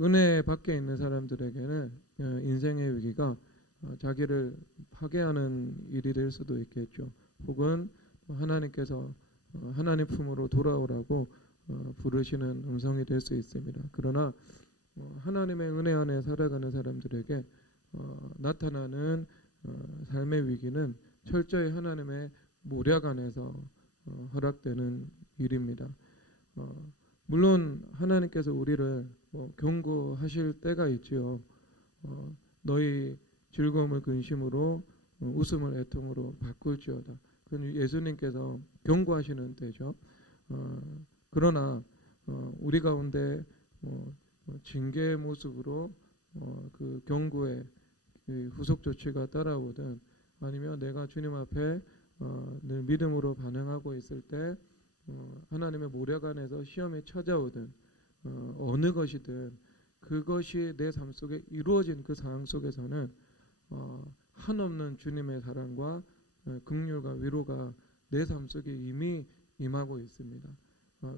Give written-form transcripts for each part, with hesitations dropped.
은혜 밖에 있는 사람들에게는 인생의 위기가 자기를 파괴하는 일이 될 수도 있겠죠. 혹은 하나님께서 하나님 품으로 돌아오라고 부르시는 음성이 될 수 있습니다. 그러나 하나님의 은혜 안에 살아가는 사람들에게 나타나는 삶의 위기는 철저히 하나님의 모략 안에서 허락되는 일입니다. 물론 하나님께서 우리를 경고하실 때가 있지요. 너희 즐거움을 근심으로 웃음을 애통으로 바꿀지어다. 그건 예수님께서 경고하시는 때죠. 그러나 우리 가운데 징계의 모습으로 그 경고의 후속 조치가 따라오든 아니면 내가 주님 앞에 늘 믿음으로 반응하고 있을 때 하나님의 모략 안에서 시험이 찾아오든 어느 것이든 그것이 내 삶 속에 이루어진 그 상황 속에서는 한없는 주님의 사랑과 긍휼과 위로가 내 삶 속에 이미 임하고 있습니다.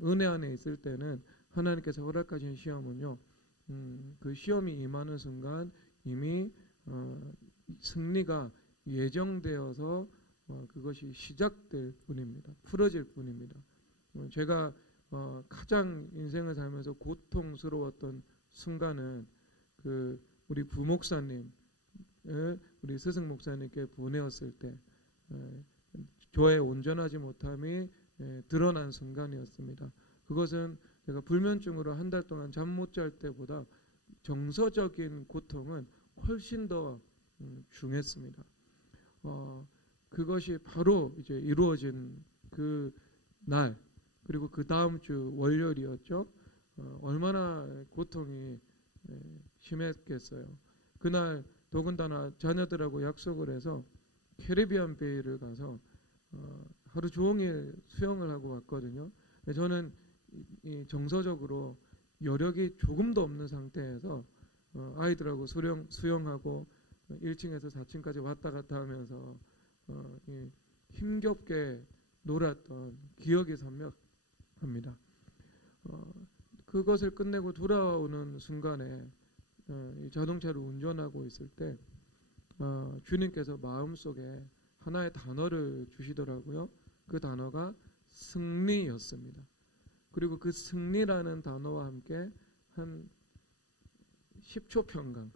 은혜 안에 있을 때는 하나님께서 허락하신 시험은요, 그 시험이 임하는 순간 이미 승리가 예정되어서 그것이 시작될 뿐입니다. 풀어질 뿐입니다. 제가 가장 인생을 살면서 고통스러웠던 순간은 그 우리 부목사님, 우리 스승 목사님께 보내었을 때 저의 온전하지 못함이 드러난 순간이었습니다. 그것은 제가 불면증으로 한 달 동안 잠 못 잘 때보다 정서적인 고통은 훨씬 더 중했습니다. 그것이 바로 이제 이루어진 그 날, 그리고 그 다음 주 월요일이었죠. 얼마나 고통이 심했겠어요. 그날 더군다나 자녀들하고 약속을 해서 캐리비안 베이를 가서 하루 종일 수영을 하고 왔거든요. 저는 정서적으로 여력이 조금도 없는 상태에서 아이들하고 수영하고 1층에서 4층까지 왔다 갔다 하면서 힘겹게 놀았던 기억이 선명합니다. 그것을 끝내고 돌아오는 순간에 자동차를 운전하고 있을 때 주님께서 마음속에 하나의 단어를 주시더라고요. 그 단어가 승리였습니다. 그리고 그 승리라는 단어와 함께 한 10초 평강이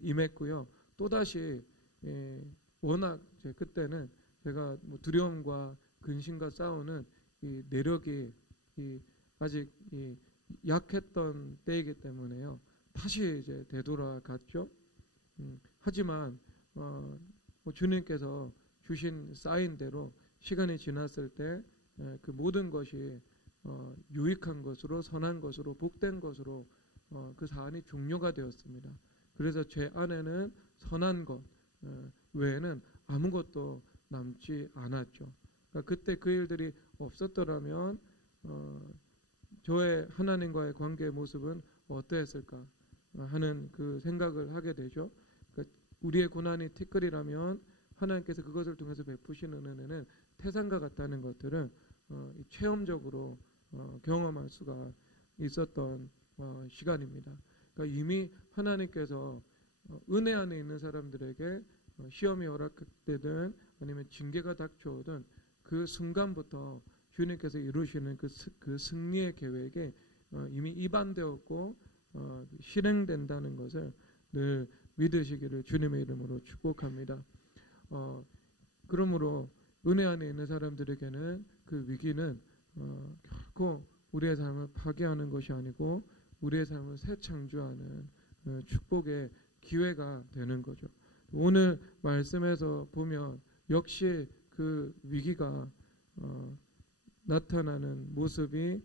임했고요. 또다시 워낙 그때는 제가 두려움과 근심과 싸우는 이 내력이 아직 약했던 때이기 때문에요. 다시 이제 되돌아갔죠. 하지만 주님께서 주신 사인대로 시간이 지났을 때 그 모든 것이 유익한 것으로, 선한 것으로, 복된 것으로 그 사안이 종료가 되었습니다. 그래서 제 안에는 선한 것 외에는 아무것도 남지 않았죠. 그러니까 그때 그 일들이 없었더라면 저의 하나님과의 관계의 모습은 어떠했을까 하는 그 생각을 하게 되죠. 그러니까 우리의 고난이 티끌이라면 하나님께서 그것을 통해서 베푸시는 은혜는 태산과 같다는 것들은 체험적으로 경험할 수가 있었던 시간입니다. 그러니까 이미 하나님께서 은혜 안에 있는 사람들에게 시험이 허락되든 아니면 징계가 닥쳐오든 그 순간부터 주님께서 이루시는 그 승리의 계획에 이미 입안되었고 실행된다는 것을 늘 믿으시기를 주님의 이름으로 축복합니다. 그러므로 은혜 안에 있는 사람들에게는 그 위기는 결코 우리의 삶을 파괴하는 것이 아니고 우리의 삶을 새 창조하는 축복의 기회가 되는 거죠. 오늘 말씀에서 보면 역시 그 위기가 나타나는 모습이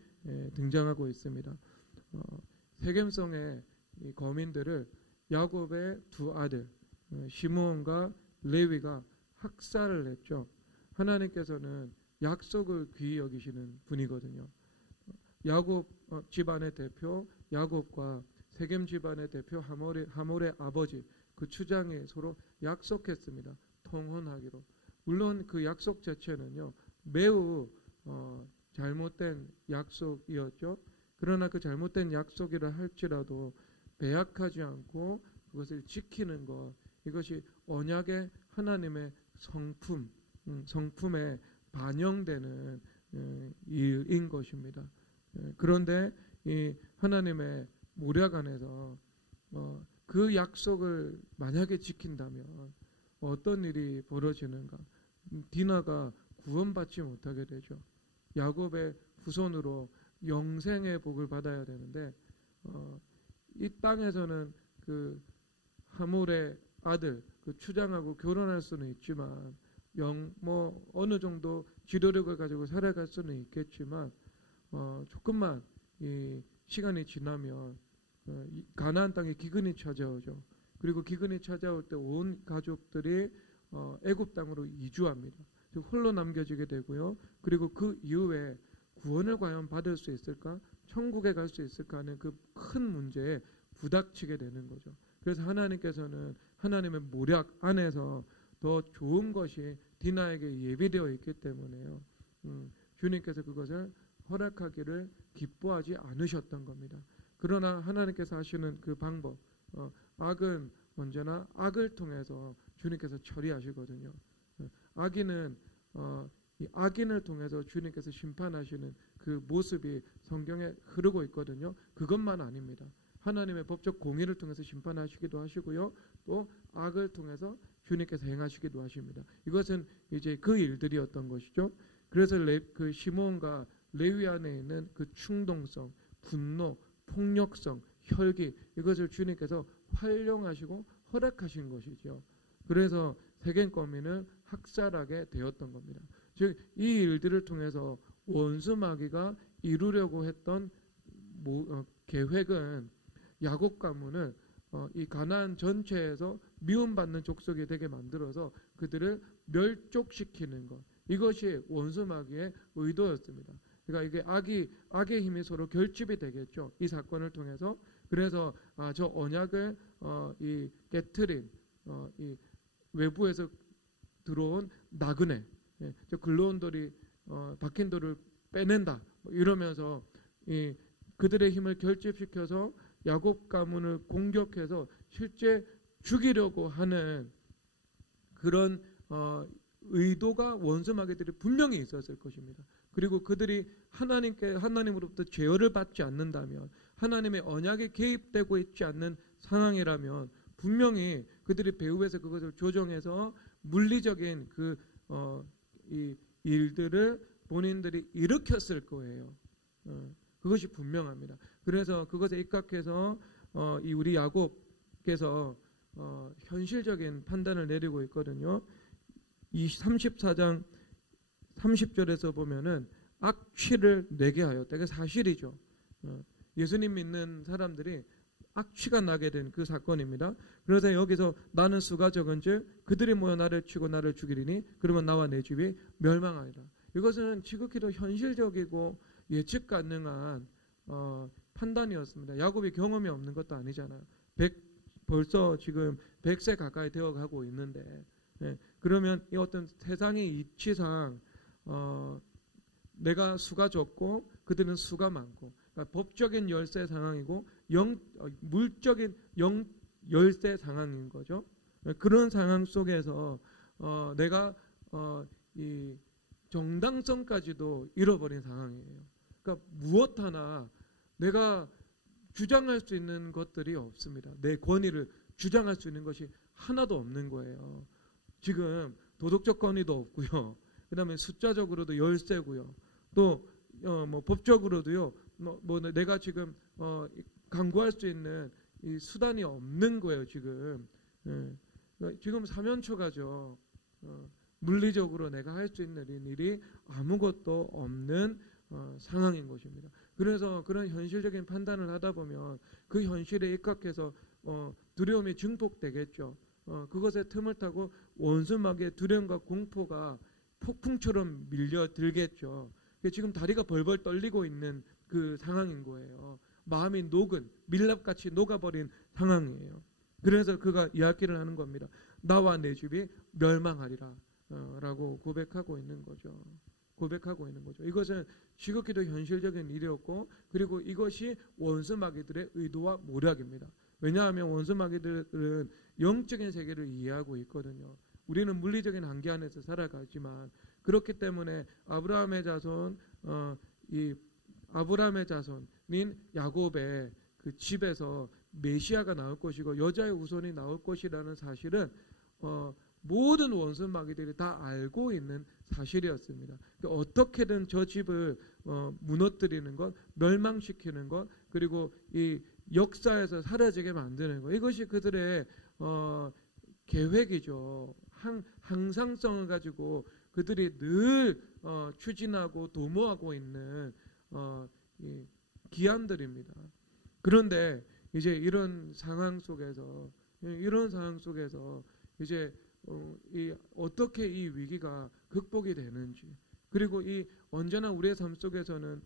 등장하고 있습니다. 세겜성의 거민들을 야곱의 두 아들 시므온과 레위가 학살을 했죠. 하나님께서는 약속을 귀히 여기시는 분이거든요. 야곱 집안의 대표 야곱과 세겜 집안의 대표 하몰의 아버지 그 추장이 서로 약속했습니다. 통혼하기로. 물론 그 약속 자체는요 매우 잘못된 약속이었죠. 그러나 그 잘못된 약속이라 할지라도 배약하지 않고 그것을 지키는 것, 이것이 언약의 하나님의 성품에 반영되는 일인 것입니다. 그런데 이 하나님의 모략 안에서 그 약속을 만약에 지킨다면 어떤 일이 벌어지는가? 디나가 구원받지 못하게 되죠. 야곱의 후손으로 영생의 복을 받아야 되는데 이 땅에서는 그 하물의 아들 그 추장하고 결혼할 수는 있지만 어느 정도 지도력을 가지고 살아갈 수는 있겠지만 조금만 이 시간이 지나면 가나안 땅에 기근이 찾아오죠. 그리고 기근이 찾아올 때 온 가족들이 애굽 땅으로 이주합니다. 홀로 남겨지게 되고요. 그리고 그 이후에 구원을 과연 받을 수 있을까? 천국에 갈 수 있을까 하는 그 큰 문제에 부닥치게 되는 거죠. 그래서 하나님께서는 하나님의 모략 안에서 더 좋은 것이 디나에게 예비되어 있기 때문에요. 주님께서 그것을 허락하기를 기뻐하지 않으셨던 겁니다. 그러나 하나님께서 하시는 그 방법, 악은 언제나 악을 통해서 주님께서 처리하시거든요. 악인은 이 악인을 통해서 주님께서 심판하시는 그 모습이 성경에 흐르고 있거든요. 그것만 아닙니다. 하나님의 법적 공의를 통해서 심판하시기도 하시고요. 또 악을 통해서 주님께서 행하시기도 하십니다. 이것은 이제 그 일들이었던 것이죠. 그래서 그 시몬과 레위 안에 있는 그 충동성, 분노, 폭력성, 혈기, 이것을 주님께서 활용하시고 허락하신 것이죠. 그래서 세겜거민을 학살하게 되었던 겁니다. 즉 이 일들을 통해서 원수 마귀가 이루려고 했던 계획은 야곱 가문을 이 가나안 전체에서 미움받는 족속이 되게 만들어서 그들을 멸족시키는 것, 이것이 원수 마귀의 의도였습니다. 그러니까 이게 악의 힘이 서로 결집이 되겠죠. 이 사건을 통해서. 그래서 저 언약을 이 깨트린 이 외부에서 들어온 나그네, 저 글러온 돌이 박힌 돌을 빼낸다 이러면서 이 그들의 힘을 결집시켜서 야곱 가문을 공격해서 실제 죽이려고 하는 그런 의도가 원수 마귀들이 분명히 있었을 것입니다. 그리고 그들이 하나님으로부터 제어를 받지 않는다면, 하나님의 언약에 개입되고 있지 않는 상황이라면 분명히 그들이 배후에서 그것을 조정해서 물리적인 이 일들을 본인들이 일으켰을 거예요. 그것이 분명합니다. 그래서 그것에 입각해서 이 우리 야곱께서 현실적인 판단을 내리고 있거든요. 이 34장 30절에서 보면은 악취를 내게 하였다. 이게 사실이죠. 예수님 믿는 사람들이 악취가 나게 된 그 사건입니다. 그래서 여기서 나는 수가 적은즉 그들이 모여 나를 치고 나를 죽이리니 그러면 나와 내 집이 멸망하리라. 이것은 지극히도 현실적이고 예측 가능한 판단이었습니다. 야곱이 경험이 없는 것도 아니잖아요. 벌써 지금 100세 가까이 되어가고 있는데, 그러면 이 어떤 세상의 이치상 내가 수가 적고 그들은 수가 많고, 그러니까 법적인 열세 상황이고 물적인 열세 상황인 거죠. 그런 상황 속에서 내가 이 정당성까지도 잃어버린 상황이에요. 그러니까 무엇 하나 내가 주장할 수 있는 것들이 없습니다. 내 권위를 주장할 수 있는 것이 하나도 없는 거예요. 지금 도덕적 권위도 없고요. 그 다음에 숫자적으로도 열세고요. 또 뭐 법적으로도요. 뭐 내가 지금 강구할 수 있는 이 수단이 없는 거예요. 지금 지금 사면초가죠. 물리적으로 내가 할 수 있는 일이 아무것도 없는 상황인 것입니다. 그래서 그런 현실적인 판단을 하다 보면 그 현실에 입각해서 두려움이 증폭되겠죠. 그것에 틈을 타고 원수 마귀의 두려움과 공포가 폭풍처럼 밀려들겠죠. 지금 다리가 벌벌 떨리고 있는 그 상황인 거예요. 마음이 밀랍같이 녹아버린 상황이에요. 그래서 그가 이야기를 하는 겁니다. 나와 내 집이 멸망하리라 라고 고백하고 있는 거죠. 고백하고 있는 거죠. 이것은 지극히도 현실적인 일이었고, 그리고 이것이 원수 마귀들의 의도와 모략입니다. 왜냐하면 원수 마귀들은 영적인 세계를 이해하고 있거든요. 우리는 물리적인 한계 안에서 살아가지만, 그렇기 때문에 아브라함의 자손인 야곱의 그 집에서 메시아가 나올 것이고 여자의 후손이 나올 것이라는 사실은 모든 원수 마귀들이 다 알고 있는 사실이었습니다. 어떻게든 저 집을 무너뜨리는 것, 멸망시키는 것, 그리고 이 역사에서 사라지게 만드는 것, 이것이 그들의 계획이죠. 항상성을 가지고 그들이 늘 추진하고 도모하고 있는 이 기한들입니다. 그런데 이제 이런 상황 속에서 이제 어떻게 이 위기가 극복이 되는지, 그리고 이 언제나 우리의 삶 속에서는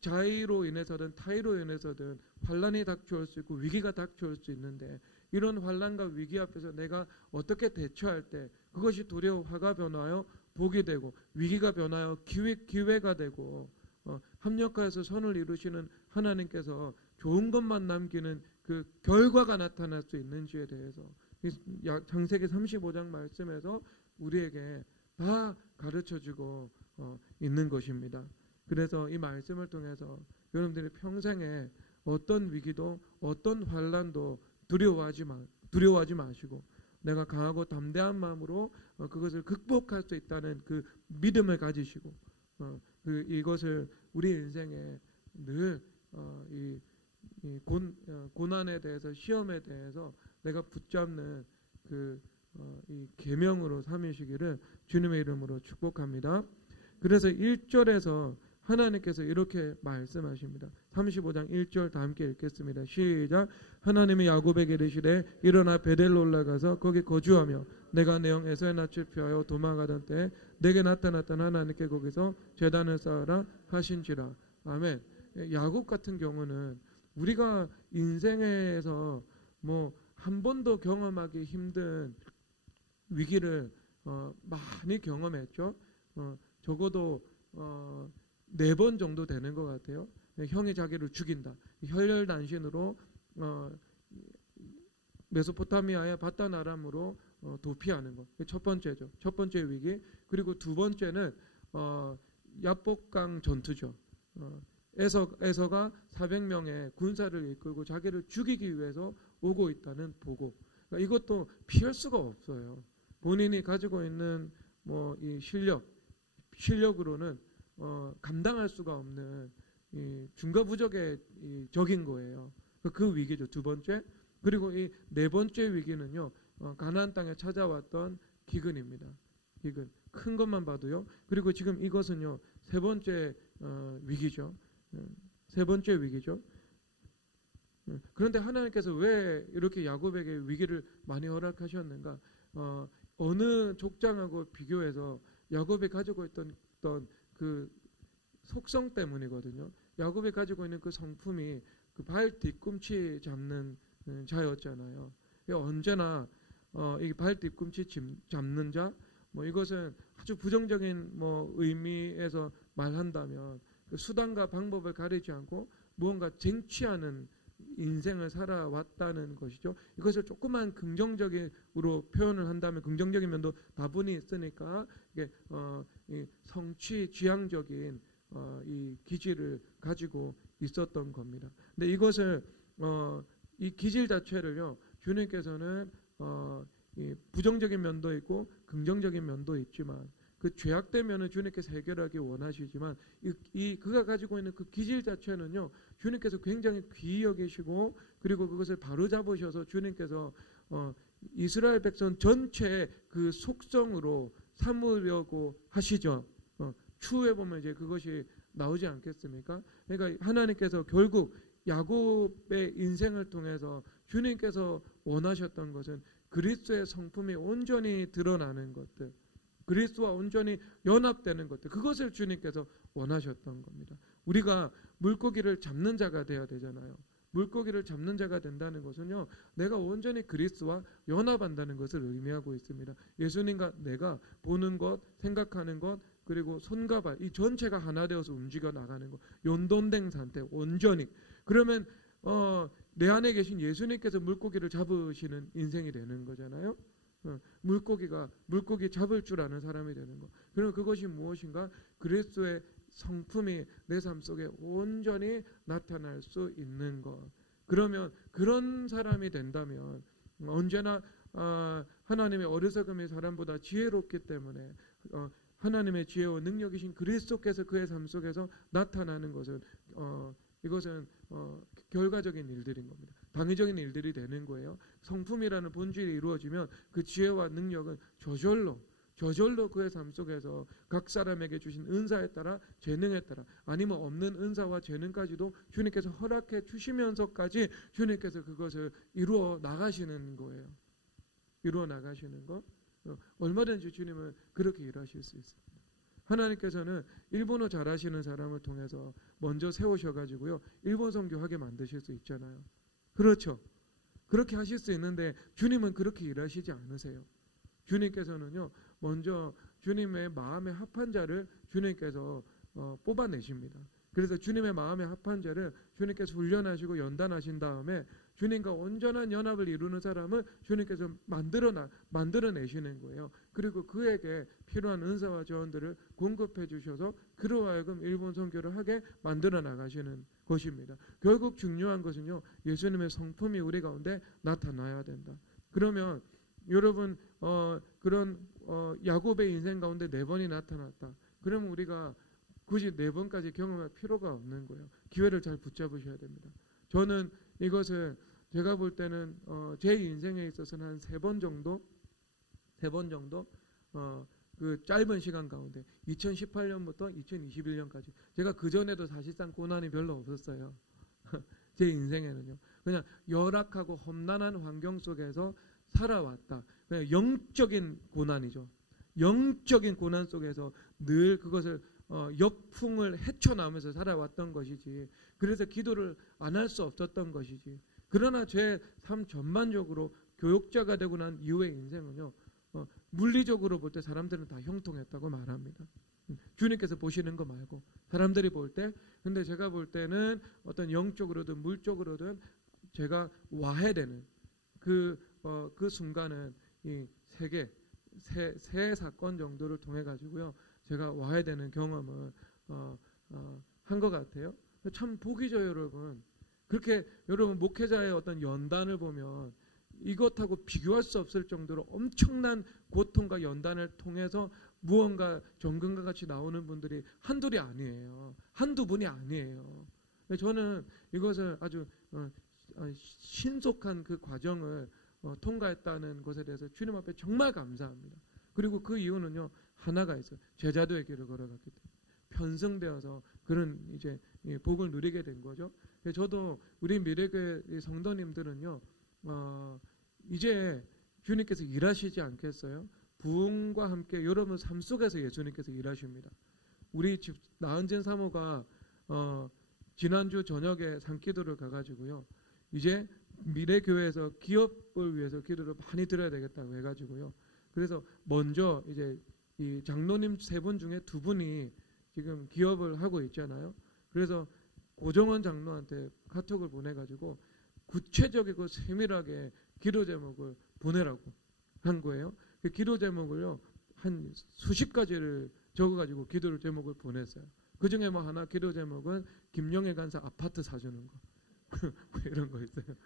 자의로 인해서든 타의로 인해서든 환란이 닥쳐올 수 있고 위기가 닥쳐올 수 있는데, 이런 환란과 위기 앞에서 내가 어떻게 대처할 때 그것이 도리어 화가 변하여 복이 되고 위기가 변하여 기회가 되고 합력하여서 선을 이루시는 하나님께서 좋은 것만 남기는 그 결과가 나타날 수 있는지에 대해서 창세기 35장 말씀에서 우리에게 다 가르쳐주고 있는 것입니다. 그래서 이 말씀을 통해서 여러분들이 평생에 어떤 위기도 어떤 환란도 두려워하지 마시고 내가 강하고 담대한 마음으로 그것을 극복할 수 있다는 그 믿음을 가지시고 이것을 우리 인생에 늘 이 고난에 대해서, 시험에 대해서 내가 붙잡는 이 계명으로 삼으시기를 주님의 이름으로 축복합니다. 그래서 1절에서 하나님께서 이렇게 말씀하십니다. 35장 1절 다 함께 읽겠습니다. 시작. 하나님이 야곱에게 이르시되 일어나 베델로 올라가서 거기 거주하며 내가 내 형 에서의 낯을 피하여 도망가던 때에 내게 나타났던 하나님께 거기서 제단을 쌓으라 하신지라. 아멘. 야곱 같은 경우는 우리가 인생에서 한 번도 경험하기 힘든 위기를 많이 경험했죠. 적어도 4번 정도 되는 것 같아요. 형이 자기를 죽인다. 혈혈단신으로 메소포타미아의 바다나람으로 도피하는 것. 첫 번째죠. 첫 번째 위기. 그리고 두 번째는 야복강 전투죠. 에서가 400명의 군사를 이끌고 자기를 죽이기 위해서 오고 있다는 보고. 그러니까 이것도 피할 수가 없어요. 본인이 가지고 있는 이 실력으로는 감당할 수가 없는 중과부족의 적인 거예요. 그 위기죠. 두 번째. 그리고 이 네 번째 위기는요, 가나안 땅에 찾아왔던 기근입니다. 기근. 큰 것만 봐도요. 그리고 지금 이것은요, 세 번째 위기죠. 세 번째 위기죠. 그런데 하나님께서 왜 이렇게 야곱에게 위기를 많이 허락하셨는가? 어느 족장하고 비교해서 야곱이 가지고 있던 그 속성 때문이거든요. 야곱이 가지고 있는 그 성품이 그 발 뒤꿈치 잡는 자였잖아요. 언제나 이 발 뒤꿈치 잡는 자, 이것은 아주 부정적인 의미에서 말한다면 그 수단과 방법을 가리지 않고 무언가 쟁취하는 인생을 살아왔다는 것이죠. 이것을 조금만 긍정적으로 표현을 한다면 긍정적인 면도 다분히 있으니까 이게 이 성취 지향적인 이 기질을 가지고 있었던 겁니다. 근데 이것을 이 기질 자체를요, 주님께서는 이 부정적인 면도 있고 긍정적인 면도 있지만 그 죄악된 면을 주님께서 해결하기 원하시지만 그가 가지고 있는 그 기질 자체는요, 주님께서 굉장히 귀히 여기시고 그리고 그것을 바로잡으셔서 주님께서 이스라엘 백성 전체의 그 속성으로 삼으려고 하시죠. 추후에 보면 이제 그것이 나오지 않겠습니까? 그러니까 하나님께서 결국 야곱의 인생을 통해서 주님께서 원하셨던 것은 그리스도의 성품이 온전히 드러나는 것들, 그리스도와 온전히 연합되는 것들, 그것을 주님께서 원하셨던 겁니다. 우리가 물고기를 잡는 자가 되어야 되잖아요. 물고기를 잡는 자가 된다는 것은요, 내가 온전히 그리스도와 연합한다는 것을 의미하고 있습니다. 예수님과 내가 보는 것, 생각하는 것, 그리고 손과 발, 이 전체가 하나 되어서 움직여 나가는 거. 연돈된 상태, 온전히. 그러면 내 안에 계신 예수님께서 물고기를 잡으시는 인생이 되는 거잖아요. 물고기 잡을 줄 아는 사람이 되는 거. 그럼 그것이 무엇인가? 그리스도의 성품이 내 삶 속에 온전히 나타날 수 있는 것. 그러면 그런 사람이 된다면 언제나 하나님의 어리석음이 사람보다 지혜롭기 때문에 하나님의 지혜와 능력이신 그리스도께서 그의 삶 속에서 나타나는 것은 이것은 결과적인 일들인 겁니다. 당위적인 일들이 되는 거예요. 성품이라는 본질이 이루어지면 그 지혜와 능력은 저절로 그의 삶 속에서 각 사람에게 주신 은사에 따라, 재능에 따라, 아니면 없는 은사와 재능까지도 주님께서 허락해 주시면서까지 주님께서 그것을 이루어 나가시는 거예요. 이루어 나가시는 것. 얼마든지 주님은 그렇게 일하실 수 있어요. 하나님께서는 일본어 잘하시는 사람을 통해서 먼저 세우셔가지고요, 일본 선교하게 만드실 수 있잖아요. 그렇죠. 그렇게 하실 수 있는데 주님은 그렇게 일하시지 않으세요. 주님께서는요, 먼저 주님의 마음에 합한 자를 주님께서 뽑아내십니다. 그래서 주님의 마음에 합한 자를 주님께서 훈련하시고 연단하신 다음에 주님과 온전한 연합을 이루는 사람을 주님께서 만들어내시는 거예요. 그리고 그에게 필요한 은사와 자원들을 공급해 주셔서 그로 하여금 일본 선교를 하게 만들어 나가시는 것입니다. 결국 중요한 것은요, 예수님의 성품이 우리 가운데 나타나야 된다. 그러면 여러분 그런 야곱의 인생 가운데 4번이 나타났다. 그러면 우리가 굳이 4번까지 경험할 필요가 없는 거예요. 기회를 잘 붙잡으셔야 됩니다. 저는 이것을 제가 볼 때는 제 인생에 있어서는 한 3번 정도 그 짧은 시간 가운데 2018년부터 2021년까지 제가 그전에도 사실상 고난이 별로 없었어요. 제 인생에는요. 그냥 열악하고 험난한 환경 속에서 살아왔다. 그냥 영적인 고난이죠. 영적인 고난 속에서 늘 그것을 역풍을 헤쳐나오면서 살아왔던 것이지, 그래서 기도를 안 할 수 없었던 것이지. 그러나 제 삶 전반적으로 교육자가 되고 난 이후의 인생은요, 물리적으로 볼 때 사람들은 다 형통했다고 말합니다. 주님께서 보시는 거 말고 사람들이 볼 때. 근데 제가 볼 때는 어떤 영적으로든 물적으로든 제가 와해되는 그 순간은 이 세 사건 정도를 통해 가지고요, 제가 와해되는 경험을 한 것 같아요. 참 복이죠, 여러분. 그렇게 여러분 목회자의 어떤 연단을 보면 이것하고 비교할 수 없을 정도로 엄청난 고통과 연단을 통해서 무언가 정금과 같이 나오는 분들이 한둘이 아니에요. 한두 분이 아니에요. 저는 이것을 아주 신속한 그 과정을 통과했다는 것에 대해서 주님 앞에 정말 감사합니다. 그리고 그 이유는요, 하나가 있어요. 제자도의 길을 걸어갔기 때문에 편성되어서 그런 이제 복을 누리게 된 거죠. 저도 우리 미래교회 성도님들은요, 이제 주님께서 일하시지 않겠어요? 부흥과 함께 여러분 삶 속에서 예수님께서 일하십니다. 우리 집 나은진 사모가 지난주 저녁에 산기도를 가가지고요, 이제 미래교회에서 기업을 위해서 기도를 많이 드려야 되겠다고 해가지고요, 그래서 먼저 이제 이 장로님 3분 중에 2분이 지금 기업을 하고 있잖아요. 그래서 고정원 장로한테 카톡을 보내가지고 구체적이고 세밀하게 기도 제목을 보내라고 한 거예요. 그 기도 제목을요, 한 수십 가지를 적어가지고 기도 제목을 보냈어요. 그 중에 뭐 하나 기도 제목은 김영애 간사 아파트 사주는 거. 뭐 이런 거 있어요.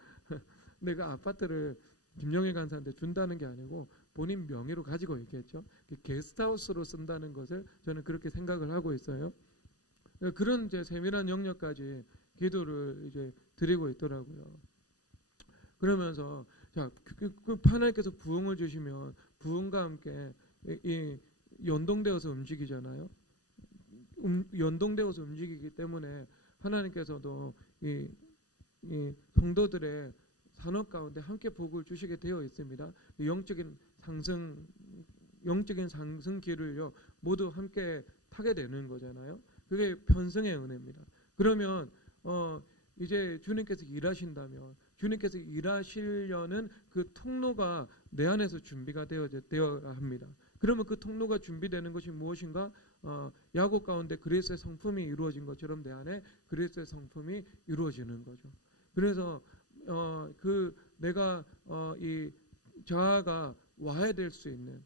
근데 그 아파트를 김영애 간사한테 준다는 게 아니고 본인 명의로 가지고 있겠죠. 게스트하우스로 쓴다는 것을 저는 그렇게 생각을 하고 있어요. 그런 이제 세밀한 영역까지 기도를 이제 드리고 있더라고요. 그러면서 자, 그 하나님께서 부흥을 주시면 부흥과 함께 이 연동되어서 움직이잖아요. 연동되어서 움직이기 때문에 하나님께서도 이 성도들의 산업 가운데 함께 복을 주시게 되어 있습니다. 영적인 상승길을요, 모두 함께 타게 되는 거잖아요. 그게 편성의 은혜입니다. 그러면 이제 주님께서 일하신다면 주님께서 일하시려는 그 통로가 내 안에서 준비가 되어야 합니다. 그러면 그 통로가 준비되는 것이 무엇인가? 야곱 가운데 그리스도의 성품이 이루어진 것처럼 내 안에 그리스도의 성품이 이루어지는 거죠. 그래서 내가 이 자아가 와해될 수 있는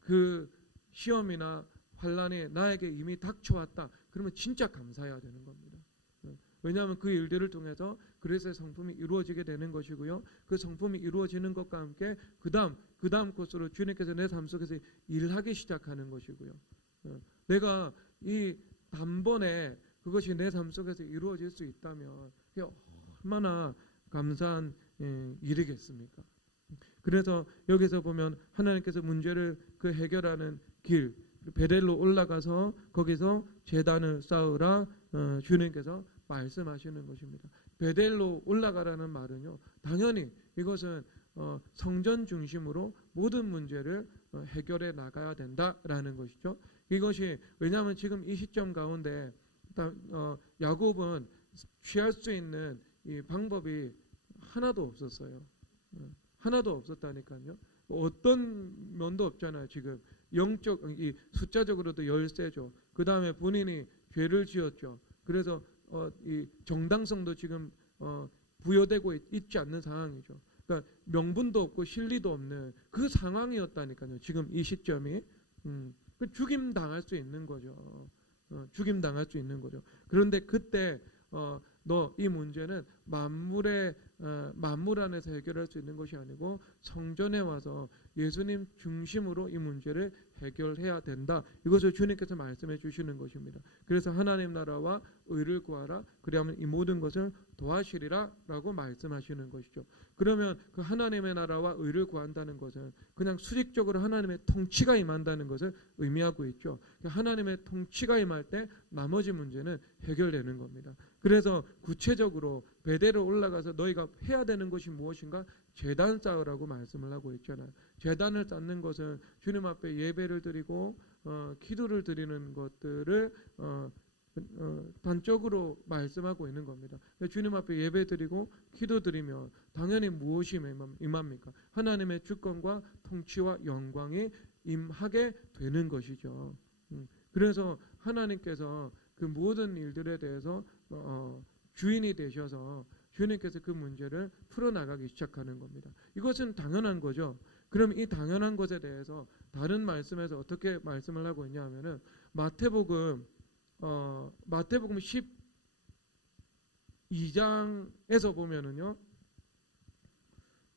그 시험이나 환란이 나에게 이미 닥쳐왔다. 그러면 진짜 감사해야 되는 겁니다. 왜냐하면 그 일들을 통해서 그리스도의 성품이 이루어지게 되는 것이고요. 그 성품이 이루어지는 것과 함께 그 다음 코스로 주님께서 내 삶 속에서 일하기 시작하는 것이고요. 내가 이 단번에 그것이 내 삶 속에서 이루어질 수 있다면 그게 얼마나 감사한 일이겠습니까? 그래서 여기서 보면 하나님께서 문제를 그 해결하는 길 베델로 올라가서 거기서 제단을 쌓으라 주님께서 말씀하시는 것입니다. 베델로 올라가라는 말은요, 당연히 이것은 성전 중심으로 모든 문제를 해결해 나가야 된다라는 것이죠. 이것이 왜냐하면 지금 이 시점 가운데 야곱은 취할 수 있는 이 방법이 하나도 없었어요. 하나도 없었다니까요. 어떤 면도 없잖아요. 지금 이 숫자적으로도 열세죠. 그 다음에 본인이 죄를 지었죠. 그래서 이 정당성도 지금 부여되고 있지 않는 상황이죠. 그러니까 명분도 없고 실리도 없는 그 상황이었다니까요. 지금 이 시점이 죽임 당할 수 있는 거죠. 죽임 당할 수 있는 거죠. 그런데 그때 너 이 문제는 만물 안에서 해결할 수 있는 것이 아니고 성전에 와서 예수님 중심으로 이 문제를 해결해야 된다. 이것을 주님께서 말씀해 주시는 것입니다. 그래서 하나님 나라와 의를 구하라. 그리하면 이 모든 것을 도하시리라 라고 말씀하시는 것이죠. 그러면 그 하나님의 나라와 의를 구한다는 것은 그냥 수직적으로 하나님의 통치가 임한다는 것을 의미하고 있죠. 하나님의 통치가 임할 때 나머지 문제는 해결되는 겁니다. 그래서 구체적으로 베델로 올라가서 너희가 해야 되는 것이 무엇인가? 제단 쌓으라고 말씀을 하고 있잖아요. 제단을 쌓는 것은 주님 앞에 예배를 드리고 기도를 드리는 것들을 단적으로 말씀하고 있는 겁니다. 주님 앞에 예배 드리고 기도 드리면 당연히 무엇이 임합니까? 하나님의 주권과 통치와 영광이 임하게 되는 것이죠. 그래서 하나님께서 그 모든 일들에 대해서 주인이 되셔서 주님께서 그 문제를 풀어나가기 시작하는 겁니다. 이것은 당연한 거죠. 그럼 이 당연한 것에 대해서 다른 말씀에서 어떻게 말씀을 하고 있냐 하면은 마태복음 12장에서 보면은요,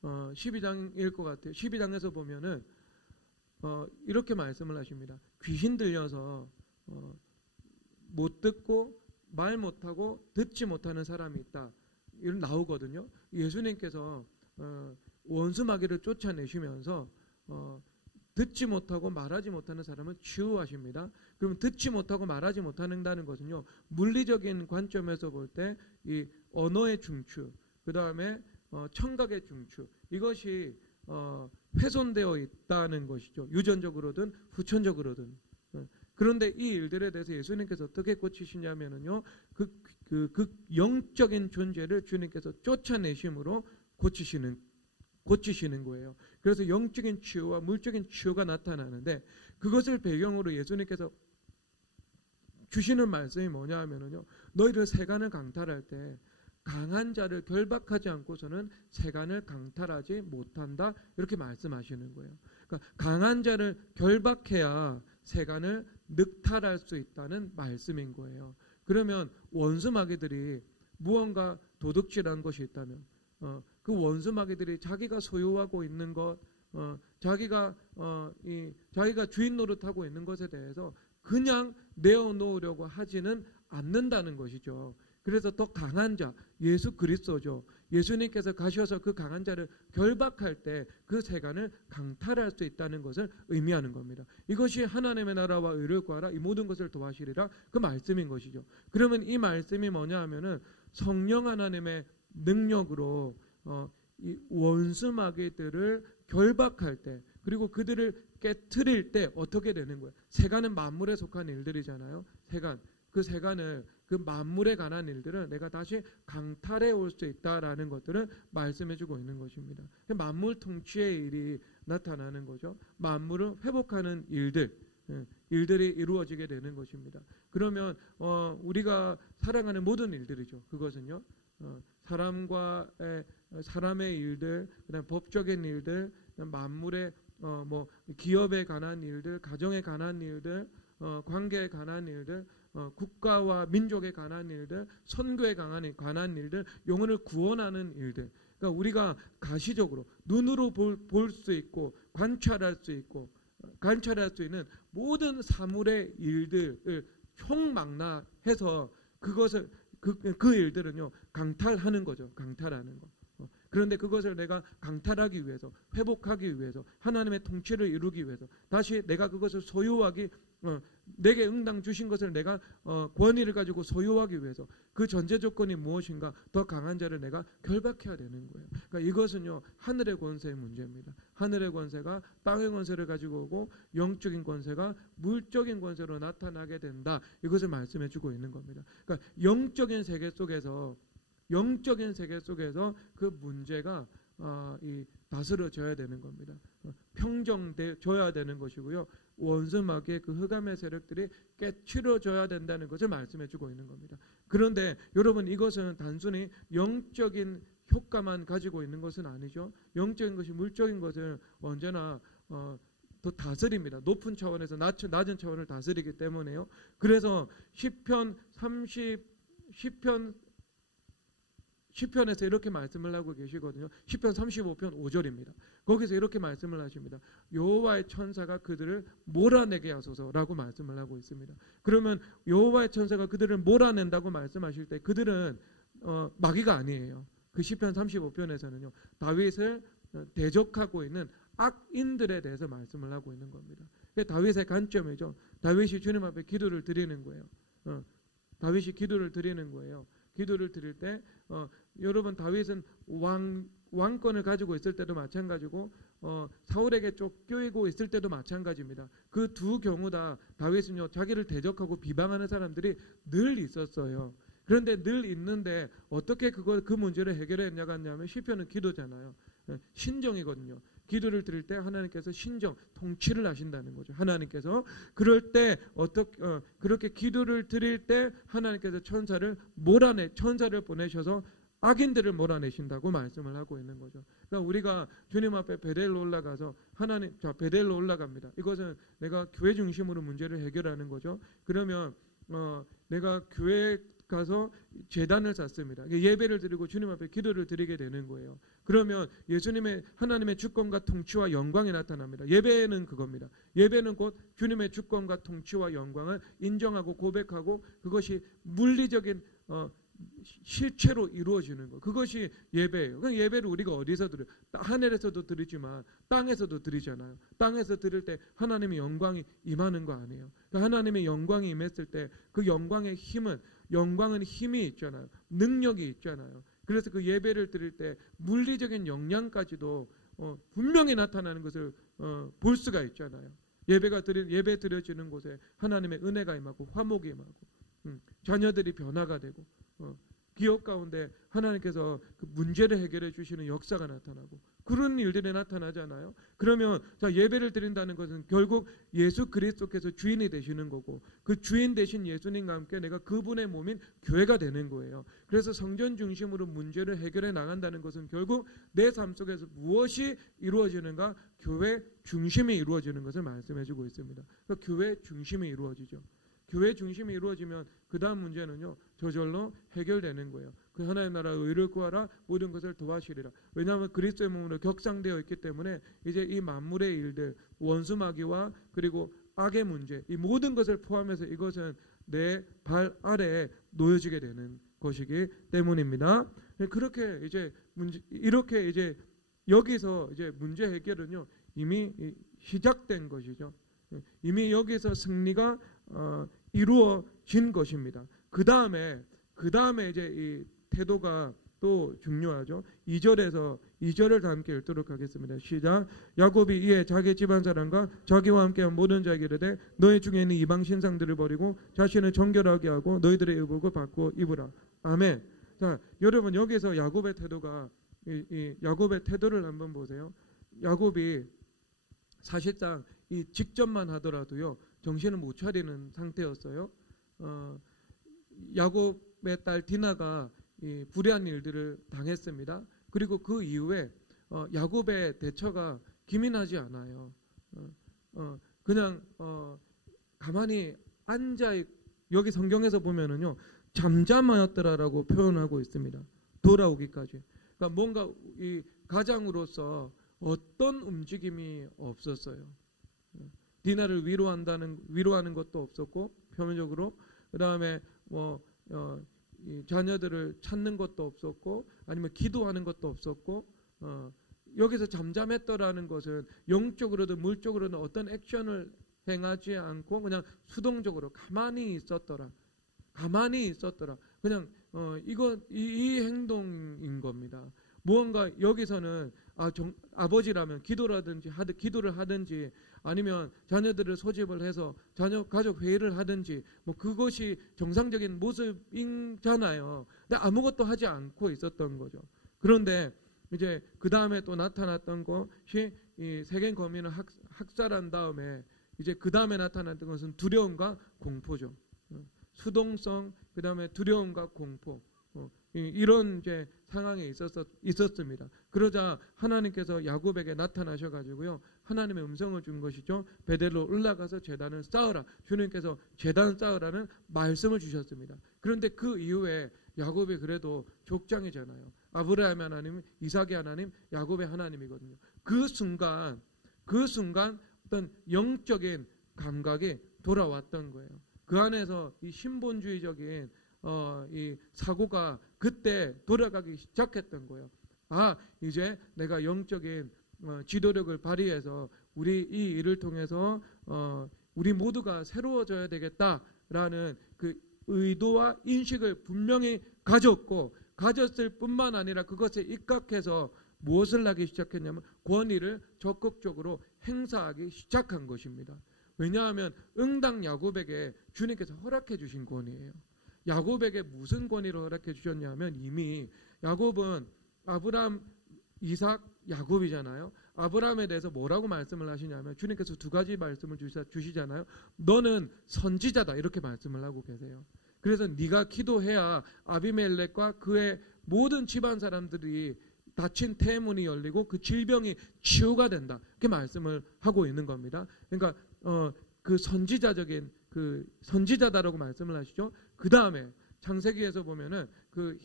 12장일 것 같아요. 12장에서 보면은 이렇게 말씀을 하십니다. 귀신 들려서 못 듣고 말 못하고 듣지 못하는 사람이 있다. 이런 나오거든요. 예수님께서 원수 마귀를 쫓아내시면서 듣지 못하고 말하지 못하는 사람은 치유하십니다. 그럼 듣지 못하고 말하지 못한다는 것은요, 물리적인 관점에서 볼 때 이 언어의 중추, 그 다음에 청각의 중추, 이것이 훼손되어 있다는 것이죠. 유전적으로든 후천적으로든. 그런데 이 일들에 대해서 예수님께서 어떻게 고치시냐면요, 그 영적인 존재를 주님께서 쫓아내심으로 고치시는 거예요. 그래서 영적인 치유와 물적인 치유가 나타나는데, 그것을 배경으로 예수님께서 주시는 말씀이 뭐냐 하면요, 너희를 세간을 강탈할 때 강한 자를 결박하지 않고서는 세간을 강탈하지 못한다, 이렇게 말씀하시는 거예요. 그러니까 강한 자를 결박해야 세간을 늑탈할 수 있다는 말씀인 거예요. 그러면 원수 마귀들이 무언가 도둑질한 것이 있다면 그 원수 마귀들이 자기가 소유하고 있는 것, 자기가 주인 노릇하고 있는 것에 대해서 그냥 내어놓으려고 하지는 않는다는 것이죠. 그래서 더 강한 자, 예수 그리스도죠. 예수님께서 가셔서 그 강한 자를 결박할 때 그 세간을 강탈할 수 있다는 것을 의미하는 겁니다. 이것이 하나님의 나라와 의를 구하라, 이 모든 것을 도하시리라, 그 말씀인 것이죠. 그러면 이 말씀이 뭐냐 하면은 성령 하나님의 능력으로 이 원수 마귀들을 결박할 때, 그리고 그들을 깨트릴 때 어떻게 되는 거예요? 세간은 만물에 속한 일들이잖아요. 그 세간을, 그 만물에 관한 일들은 내가 다시 강탈해 올 수 있다라는 것들을 말씀해주고 있는 것입니다. 만물 통치의 일이 나타나는 거죠. 만물을 회복하는 일들, 일들이 이루어지게 되는 것입니다. 그러면 우리가 살아가는 모든 일들이죠. 그것은요. 사람의 일들, 그다음 법적인 일들, 만물의 뭐 기업에 관한 일들, 가정에 관한 일들, 관계에 관한 일들, 국가와 민족에 관한 일들, 선교에 관한 일들, 영혼을 구원하는 일들. 그러니까 우리가 가시적으로 눈으로 볼 수 있고 관찰할 수 있는 모든 사물의 일들을 총망라해서 그것을 그 일들은요 강탈하는 거죠. 강탈하는 거. 그런데 그것을 내가 강탈하기 위해서, 회복하기 위해서, 하나님의 통치를 이루기 위해서, 다시 내가 그것을 소유하기, 내게 응당 주신 것을 내가 권위를 가지고 소유하기 위해서 그 전제 조건이 무엇인가? 더 강한 자를 내가 결박해야 되는 거예요. 그러니까 이것은요 하늘의 권세의 문제입니다. 하늘의 권세가 땅의 권세를 가지고 오고 영적인 권세가 물적인 권세로 나타나게 된다. 이것을 말씀해 주고 있는 겁니다. 그러니까 영적인 세계 속에서 그 문제가 다스려져야 되는 겁니다. 평정되어야 되는 것이고요. 원수마귀의 그 흑암의 세력들이 깨트려져야 된다는 것을 말씀해주고 있는 겁니다. 그런데 여러분 이것은 단순히 영적인 효과만 가지고 있는 것은 아니죠. 영적인 것이 물적인 것을 언제나 또 다스립니다. 높은 차원에서 낮은 차원을 다스리기 때문에요. 그래서 시편에서 이렇게 말씀을 하고 계시거든요. 시편 35편 5절입니다. 거기서 이렇게 말씀을 하십니다. 여호와의 천사가 그들을 몰아내게 하소서라고 말씀을 하고 있습니다. 그러면 여호와의 천사가 그들을 몰아낸다고 말씀하실 때 그들은 마귀가 아니에요. 그 시편 35편에서는요. 다윗을 대적하고 있는 악인들에 대해서 말씀을 하고 있는 겁니다. 그게 다윗의 관점이죠. 다윗이 주님 앞에 기도를 드리는 거예요. 다윗이 기도를 드리는 거예요. 기도를 드릴 때 여러분 다윗은 왕권을 가지고 있을 때도 마찬가지고 사울에게 쫓기고 있을 때도 마찬가지입니다. 그 두 경우 다 다윗은요 자기를 대적하고 비방하는 사람들이 늘 있었어요. 그런데 늘 있는데 어떻게 그 문제를 해결했냐가 하냐면 시편은 기도잖아요. 신정이거든요. 기도를 드릴 때 하나님께서 신정, 통치를 하신다는 거죠. 하나님께서 그럴 때 그렇게 기도를 드릴 때 하나님께서 천사를 보내셔서 악인들을 몰아내신다고 말씀을 하고 있는 거죠. 그러니까 우리가 주님 앞에 베델로 올라가서 베델로 올라갑니다. 이것은 내가 교회 중심으로 문제를 해결하는 거죠. 그러면 내가 교회 가서 제단을 쌓습니다. 예배를 드리고 주님 앞에 기도를 드리게 되는 거예요. 그러면 하나님의 주권과 통치와 영광이 나타납니다. 예배는 그겁니다. 예배는 곧 주님의 주권과 통치와 영광을 인정하고 고백하고 그것이 물리적인 실체로 이루어지는 것. 그것이 예배예요. 그 예배를 우리가 어디서 드려요? 하늘에서도 드리지만 땅에서도 드리잖아요. 땅에서 드릴 때 하나님의 영광이 임하는 거 아니에요. 하나님의 영광이 임했을 때 그 영광은 힘이 있잖아요. 능력이 있잖아요. 그래서 그 예배를 드릴 때 물리적인 영향까지도 분명히 나타나는 것을 볼 수가 있잖아요. 예배 드려지는 곳에 하나님의 은혜가 임하고 화목이 임하고 자녀들이 변화가 되고 기업 가운데 하나님께서 그 문제를 해결해 주시는 역사가 나타나고 그런 일들이 나타나잖아요. 그러면 예배를 드린다는 것은 결국 예수 그리스도께서 주인이 되시는 거고 그 주인 되신 예수님과 함께 내가 그분의 몸인 교회가 되는 거예요. 그래서 성전 중심으로 문제를 해결해 나간다는 것은 결국 내 삶 속에서 무엇이 이루어지는가? 교회 중심이 이루어지는 것을 말씀해 주고 있습니다. 그러니까 교회 중심이 이루어지죠. 교회 중심이 이루어지면 그 다음 문제는요 저절로 해결되는 거예요. 그 하나님 나라의 의를 구하라 모든 것을 도와주리라. 왜냐하면 그리스도의 몸으로 격상되어 있기 때문에 이제 이 만물의 일들 원수마귀와 그리고 악의 문제 이 모든 것을 포함해서 이것은 내 발 아래에 놓여지게 되는 것이기 때문입니다. 그렇게 이제 여기서 이제 문제 해결은요 이미 시작된 것이죠. 이미 여기서 승리가 이루어진 것입니다. 그 다음에 이제 이 태도가 또 중요하죠. 2절을 다 함께 읽도록 하겠습니다. 시작. 야곱이 이에 자기 집안 사람과 자기와 함께한 모든 자에게 이르되 너희 중에 있는 이방 신상들을 버리고 자신을 정결하게 하고 너희들의 의복을 바꾸어 입으라. 아멘. 자, 여러분 여기서 야곱의 태도가 이 야곱의 태도를 한번 보세요. 야곱이 사실상 이 직접만 하더라도요 정신을 못 차리는 상태였어요. 야곱의 딸 디나가 이 불의한 일들을 당했습니다. 그리고 그 이후에 야곱의 대처가 기민하지 않아요. 그냥 가만히 앉아 여기 성경에서 보면은요 잠잠하였더라라고 표현하고 있습니다. 돌아오기까지. 그러니까 뭔가 이 가장으로서 어떤 움직임이 없었어요. 디나를 위로하는 것도 없었고 표면적으로 그다음에 이 자녀들을 찾는 것도 없었고 아니면 기도하는 것도 없었고 여기서 잠잠했더라는 것은 영적으로든 물적으로든 어떤 액션을 행하지 않고 그냥 수동적으로 가만히 있었더라. 그냥 이 행동인 겁니다. 무언가 여기서는 아버지라면 기도를 하든지 아니면 자녀들을 소집을 해서 가족 회의를 하든지 뭐 그것이 정상적인 모습이잖아요. 근데 아무것도 하지 않고 있었던 거죠. 그런데 이제 그 다음에 또 나타났던 것이 이 세겜 거민을 학살한 다음에 이제 그 다음에 나타났던 것은 두려움과 공포죠. 수동성, 그 다음에 두려움과 공포. 이런 이제 상황에 있었습니다. 그러자 하나님께서 야곱에게 나타나셔가지고요, 하나님의 음성을 준 것이죠. 베델로 올라가서 제단을 쌓으라. 주님께서 제단 쌓으라는 말씀을 주셨습니다. 그런데 그 이후에 야곱이 그래도 족장이잖아요. 아브라함의 하나님, 이삭의 하나님, 야곱의 하나님이거든요. 그 순간 어떤 영적인 감각이 돌아왔던 거예요. 그 안에서 이 신본주의적인 이 사고가 그때 돌아가기 시작했던 거예요. 이제 내가 영적인 지도력을 발휘해서 우리 이 일을 통해서 우리 모두가 새로워져야 되겠다라는 그 의도와 인식을 분명히 가졌을 뿐만 아니라 그것에 입각해서 무엇을 하기 시작했냐면 권위를 적극적으로 행사하기 시작한 것입니다. 왜냐하면 응당 야곱에게 주님께서 허락해 주신 권위예요. 야곱에게 무슨 권위를 허락해 주셨냐면 이미 야곱은 아브라함, 이삭, 야곱이잖아요. 아브라함에 대해서 뭐라고 말씀을 하시냐면 주님께서 두 가지 말씀을 주시잖아요. 너는 선지자다 이렇게 말씀을 하고 계세요. 그래서 네가 기도해야 아비멜렉과 그의 모든 집안 사람들이 닫힌 태문이 열리고 그 질병이 치유가 된다. 이렇게 말씀을 하고 있는 겁니다. 그러니까 그 선지자적인 그 선지자다라고 말씀을 하시죠. 그 다음에 창세기에서 보면은 그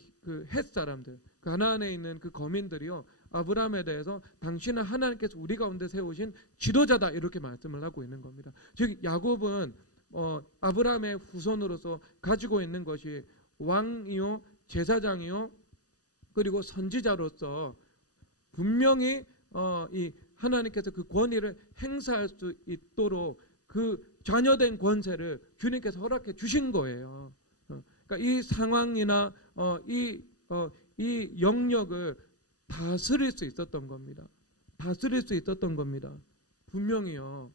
헷 사람들, 가나안에 있는 그 거민들이요, 아브라함에 대해서 당신은 하나님께서 우리 가운데 세우신 지도자다 이렇게 말씀을 하고 있는 겁니다. 즉 야곱은 아브라함의 후손으로서 가지고 있는 것이 왕이요, 제사장이요, 그리고 선지자로서 분명히 이 하나님께서 그 권위를 행사할 수 있도록 그 자녀된 권세를 주님께서 허락해 주신 거예요. 그러니까 이 상황이나 이 영역을 다스릴 수 있었던 겁니다. 분명히요.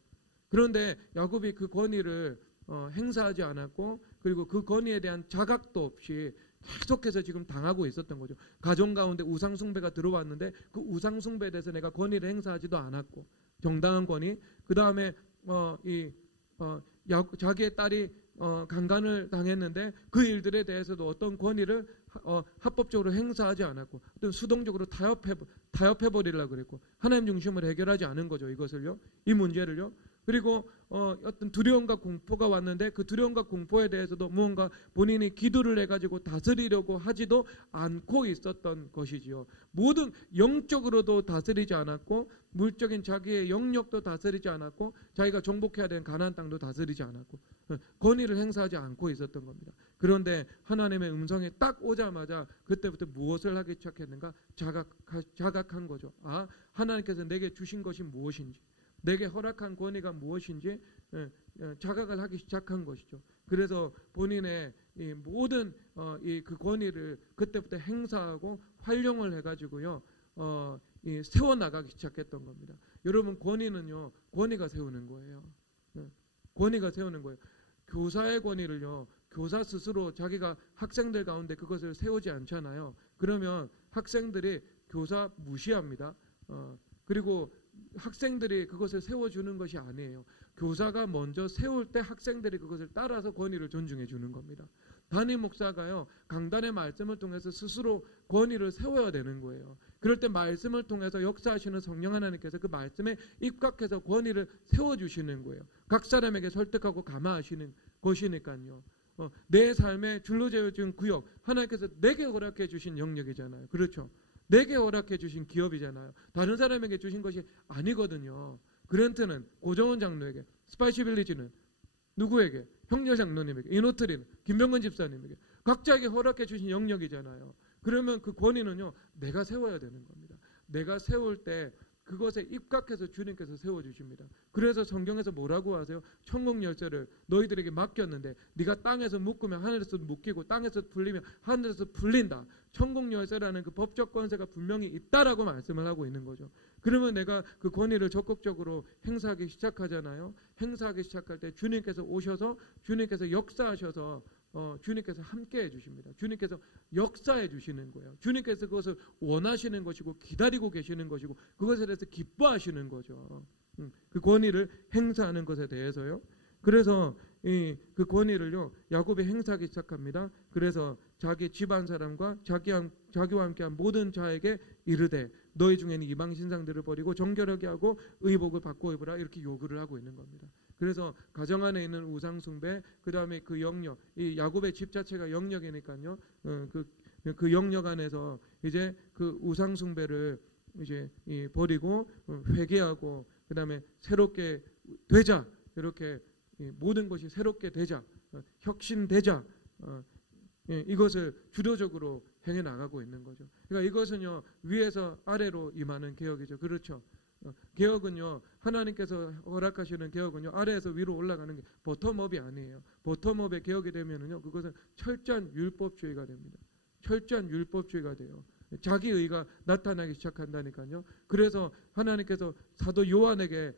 그런데 야곱이 그 권위를 행사하지 않았고 그리고 그 권위에 대한 자각도 없이 계속해서 지금 당하고 있었던 거죠. 가정 가운데 우상숭배가 들어왔는데 그 우상숭배에 대해서 내가 권위를 행사하지도 않았고 정당한 권위. 그 다음에 자기의 딸이 강간을 당했는데 그 일들에 대해서도 어떤 권위를 합법적으로 행사하지 않았고 어떤 수동적으로 타협해버리려고 그랬고 하나님 중심으로 해결하지 않은 거죠. 이것을요. 이 문제를요. 그리고 어떤 두려움과 공포가 왔는데 그 두려움과 공포에 대해서도 무언가 본인이 기도를 해가지고 다스리려고 하지도 않고 있었던 것이지요. 모든 영적으로도 다스리지 않았고 물적인 자기의 영역도 다스리지 않았고 자기가 정복해야 되는 가나안 땅도 다스리지 않았고 권위를 행사하지 않고 있었던 겁니다. 그런데 하나님의 음성이 딱 오자마자 그때부터 무엇을 하기 시작했는가? 자각한 거죠. 하나님께서 내게 주신 것이 무엇인지, 내게 허락한 권위가 무엇인지 자각을 하기 시작한 것이죠. 그래서 본인의 이 모든 그 권위를 그때부터 행사하고 활용을 해가지고요, 세워나가기 시작했던 겁니다. 여러분, 권위는요, 권위가 세우는 거예요. 권위가 세우는 거예요. 교사의 권위를요, 교사 스스로 자기가 학생들 가운데 그것을 세우지 않잖아요. 그러면 학생들이 교사 무시합니다. 그리고 학생들이 그것을 세워주는 것이 아니에요. 교사가 먼저 세울 때 학생들이 그것을 따라서 권위를 존중해 주는 겁니다. 담임 목사가요, 강단의 말씀을 통해서 스스로 권위를 세워야 되는 거예요. 그럴 때 말씀을 통해서 역사하시는 성령 하나님께서 그 말씀에 입각해서 권위를 세워주시는 거예요. 각 사람에게 설득하고 감화하시는 것이니까요. 내 삶에 줄로 재어준 구역, 하나님께서 내게 허락해 주신 영역이잖아요. 그렇죠? 내게 허락해 주신 기업이잖아요. 다른 사람에게 주신 것이 아니거든요. 그랜트는 고정원 장로에게, 스파이시빌리지는 누구에게? 형려 장로님에게, 이노트리는 김병건 집사님에게 각자에게 허락해 주신 영역이잖아요. 그러면 그 권위는요, 내가 세워야 되는 겁니다. 내가 세울 때 그것에 입각해서 주님께서 세워주십니다. 그래서 성경에서 뭐라고 하세요? 천국 열쇠를 너희들에게 맡겼는데 네가 땅에서 묶으면 하늘에서 묶이고 땅에서 풀리면 하늘에서 풀린다. 천국 열쇠라는 그 법적 권세가 분명히 있다라고 말씀을 하고 있는 거죠. 그러면 내가 그 권위를 적극적으로 행사하기 시작하잖아요. 행사하기 시작할 때 주님께서 오셔서 주님께서 역사하셔서 주님께서 함께 해주십니다. 주님께서 역사해 주시는 거예요. 주님께서 그것을 원하시는 것이고 기다리고 계시는 것이고 그것에 대해서 기뻐하시는 거죠. 그 권위를 행사하는 것에 대해서요. 그래서 그 권위를요, 야곱이 행사하기 시작합니다. 그래서 자기 집안 사람과 자기와 함께한 모든 자에게 이르되 너희 중에는 이방 신상들을 버리고 정결하게 하고 의복을 바꿔 입으라, 이렇게 요구를 하고 있는 겁니다. 그래서 가정 안에 있는 우상 숭배, 그 다음에 그 영역, 이 야곱의 집 자체가 영역이니까요. 그 영역 안에서 이제 그 우상 숭배를 이제 버리고 회개하고, 그 다음에 새롭게 되자, 이렇게 모든 것이 새롭게 되자, 혁신되자, 이것을 주도적으로 행해 나가고 있는 거죠. 그러니까 이것은요, 위에서 아래로 임하는 개혁이죠. 그렇죠. 개혁은요, 하나님께서 허락하시는 개혁은요, 아래에서 위로 올라가는 게 보텀업이 아니에요. 보텀업의 개혁이 되면은요, 그것은 철저한 율법주의가 됩니다. 철저한 율법주의가 돼요. 자기 의가 나타나기 시작한다니까요. 그래서 하나님께서 사도 요한에게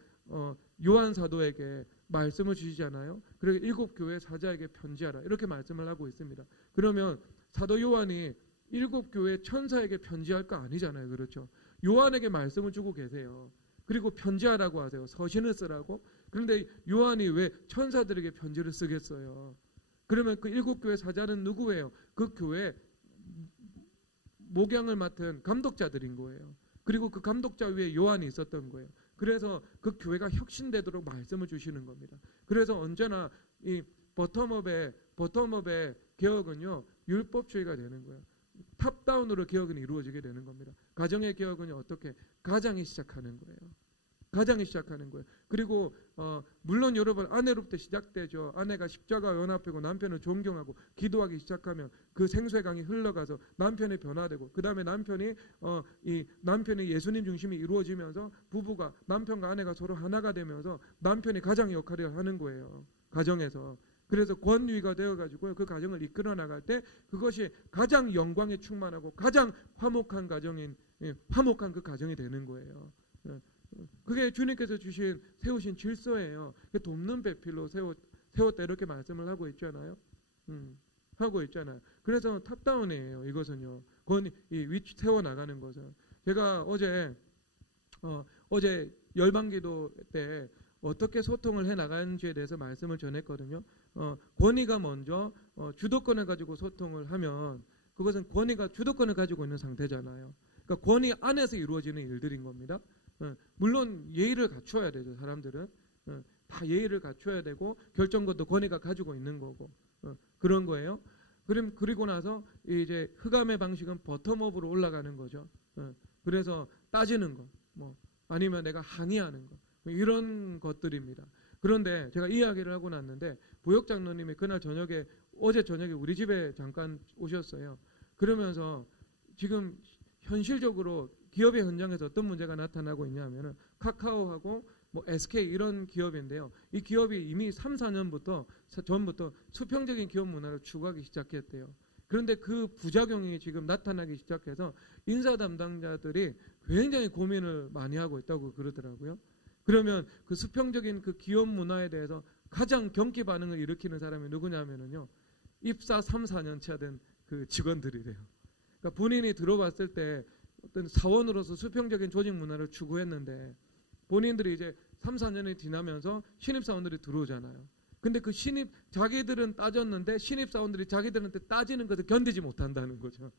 요한 사도에게 말씀을 주시잖아요. 그리고 7 교회 사자에게 편지하라, 이렇게 말씀을 하고 있습니다. 그러면 사도 요한이 7 교회 천사에게 편지할 거 아니잖아요. 그렇죠? 요한에게 말씀을 주고 계세요. 그리고 편지하라고 하세요. 서신을 쓰라고. 그런데 요한이 왜 천사들에게 편지를 쓰겠어요? 그러면 그 7 교회 사자는 누구예요? 그 교회 목양을 맡은 감독자들인 거예요. 그리고 그 감독자 위에 요한이 있었던 거예요. 그래서 그 교회가 혁신되도록 말씀을 주시는 겁니다. 그래서 언제나 이 버텀업의 개혁은요, 율법주의가 되는 거예요. 탑다운으로 개혁은 이루어지게 되는 겁니다. 가정의 개혁은 어떻게? 가장이 시작하는 거예요. 가장이 시작하는 거예요. 그리고 물론 여러분, 아내로부터 시작되죠. 아내가 십자가 연합하고 남편을 존경하고 기도하기 시작하면 그 생수의 강이 흘러가서 남편이 변화되고, 그 다음에 남편이 예수님 중심이 이루어지면서 부부가, 남편과 아내가 서로 하나가 되면서 남편이 가장 역할을 하는 거예요. 가정에서. 그래서 권위가 되어가지고 그 가정을 이끌어 나갈 때 그것이 가장 영광에 충만하고 가장 화목한 화목한 그 가정이 되는 거예요. 그게 주님께서 세우신 질서예요. 돕는 배필로 세웠다, 이렇게 말씀을 하고 있잖아요. 하고 있잖아요. 그래서 탑다운이에요. 이것은요. 세워나가는 것은. 제가 어제 열방기도 때 어떻게 소통을 해나가는지에 대해서 말씀을 전했거든요. 권위가 먼저 주도권을 가지고 소통을 하면 그것은 권위가 주도권을 가지고 있는 상태잖아요. 그러니까 권위 안에서 이루어지는 일들인 겁니다. 물론 예의를 갖춰야 되죠. 사람들은 다 예의를 갖춰야 되고 결정권도 권위가 가지고 있는 거고 그런 거예요. 그리고 나서 이제 흑암의 방식은 버텀업으로 올라가는 거죠. 그래서 따지는 거, 아니면 내가 항의하는 거, 이런 것들입니다. 그런데 제가 이야기를 하고 났는데 부역 장로님이 어제 저녁에 우리 집에 잠깐 오셨어요. 그러면서 지금 현실적으로 기업의 현장에서 어떤 문제가 나타나고 있냐면은 카카오하고 SK 이런 기업인데요. 이 기업이 이미 3, 4년 전부터 수평적인 기업 문화를 추구하기 시작했대요. 그런데 그 부작용이 지금 나타나기 시작해서 인사 담당자들이 굉장히 고민을 많이 하고 있다고 그러더라고요. 그러면 그 수평적인 그 기업 문화에 대해서 가장 경기 반응을 일으키는 사람이 누구냐면요, 입사 3, 4년 차 된 그 직원들이래요. 그러니까 본인이 들어봤을 때 어떤 사원으로서 수평적인 조직 문화를 추구했는데 본인들이 이제 3, 4년이 지나면서 신입사원들이 들어오잖아요. 근데 그 자기들은 따졌는데 신입사원들이 자기들한테 따지는 것을 견디지 못한다는 거죠.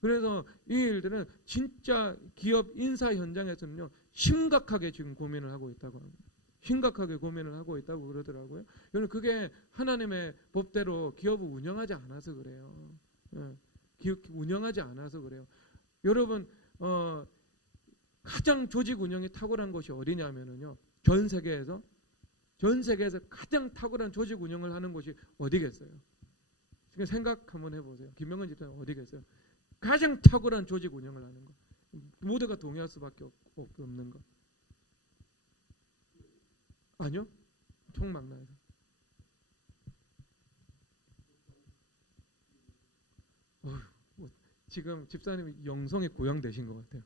그래서 이 일들은 진짜 기업 인사 현장에서는요, 심각하게 지금 고민을 하고 있다고 합니다. 심각하게 고민을 하고 있다고 그러더라고요. 여러분, 그게 하나님의 법대로 기업을 운영하지 않아서 그래요. 운영하지 않아서 그래요. 여러분, 가장 조직 운영이 탁월한 곳이 어디냐면요, 전 세계에서 가장 탁월한 조직 운영을 하는 곳이 어디겠어요? 지금 생각 한번 해보세요. 김명근 집사님 어디겠어요? 가장 탁월한 조직 운영을 하는 거. 모두가 동의할 수밖에 없는 거. 아니요? 총망라에서. 지금 집사님이 영성이 고양되신 것 같아요.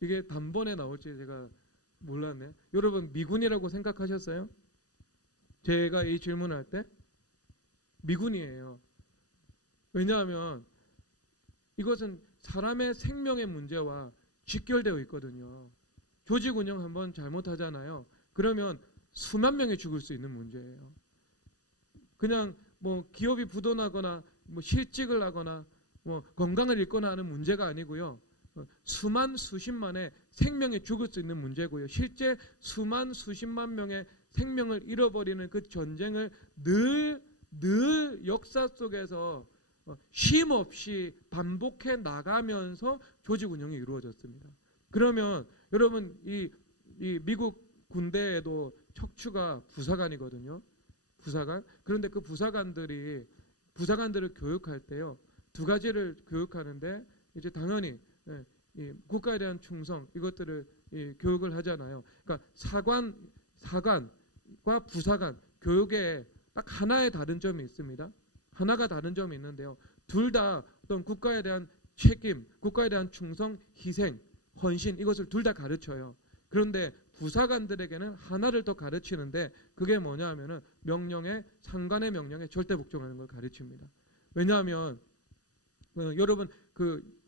이게 단번에 나올지 제가 몰랐네. 여러분, 미군이라고 생각하셨어요? 제가 이 질문할 때 미군이에요. 왜냐하면 이것은 사람의 생명의 문제와 직결되어 있거든요. 조직 운영 한번 잘못하잖아요. 그러면 수만 명이 죽을 수 있는 문제예요. 그냥 뭐 기업이 부도나거나 뭐 실직을 하거나 뭐 건강을 잃거나 하는 문제가 아니고요. 수십만의 생명이 죽을 수 있는 문제고요. 실제 수십만 명의 생명을 잃어버리는 그 전쟁을 늘 역사 속에서 쉼 없이 반복해 나가면서 조직 운영이 이루어졌습니다. 그러면 여러분, 이 미국 군대에도 척추가 부사관이거든요. 부사관. 그런데 그 부사관들을 교육할 때요, 두 가지를 교육하는데 이제 당연히 이 국가에 대한 충성, 이것들을 교육을 하잖아요. 그러니까 사관과 부사관 교육에 딱 하나의 다른 점이 있습니다. 하나가 다른 점이 있는데요, 둘 다 어떤 국가에 대한 책임, 국가에 대한 충성, 희생, 헌신, 이것을 둘 다 가르쳐요. 그런데 부사관들에게는 하나를 더 가르치는데, 그게 뭐냐 하면은 상관의 명령에 절대 복종하는 걸 가르칩니다. 왜냐하면 여러분,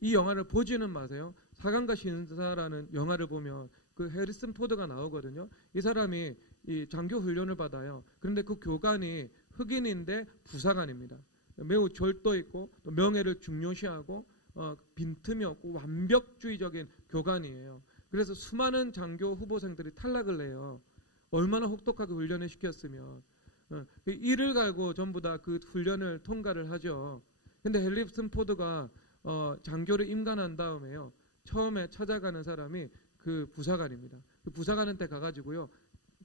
이 영화를 보지는 마세요. 사관과 신사라는 영화를 보면 그 해리슨 포드가 나오거든요. 이 사람이 이 장교 훈련을 받아요. 그런데 그 교관이 흑인인데 부사관입니다. 매우 절도 있고 또 명예를 중요시하고 빈틈이 없고 완벽주의적인 교관이에요. 그래서 수많은 장교 후보생들이 탈락을 해요. 얼마나 혹독하게 훈련을 시켰으면. 이를 갈고 전부 다 그 훈련을 통과를 하죠. 근데 해리슨 포드가 장교를 임관한 다음에요, 처음에 찾아가는 사람이 그 부사관입니다. 그 부사관한테 가가지고요,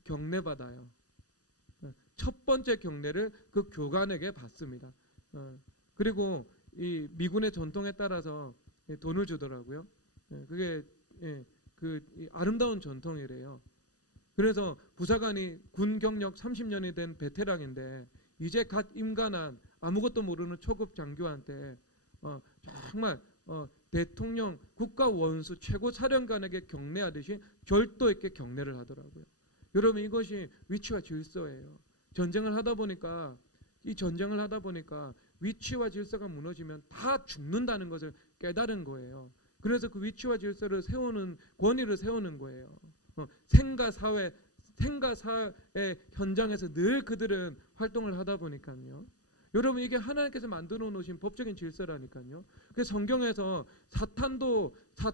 경례 받아요. 첫 번째 경례를 그 교관에게 받습니다. 그리고 이 미군의 전통에 따라서 돈을 주더라고요. 그게 그 아름다운 전통이래요. 그래서 부사관이 군 경력 30년이 된 베테랑인데 이제 갓 임관한 아무것도 모르는 초급 장교한테 정말 대통령, 국가 원수, 최고 사령관에게 경례하듯이 절도 있게 경례를 하더라고요. 여러분, 이것이 위치와 질서예요. 전쟁을 하다 보니까 위치와 질서가 무너지면 다 죽는다는 것을 깨달은 거예요. 그래서 그 위치와 질서를 세우는, 권위를 세우는 거예요. 생가사회 현장에서 늘 그들은 활동을 하다 보니까요. 여러분, 이게 하나님께서 만들어 놓으신 법적인 질서라니까요. 그래서 성경에서 사탄도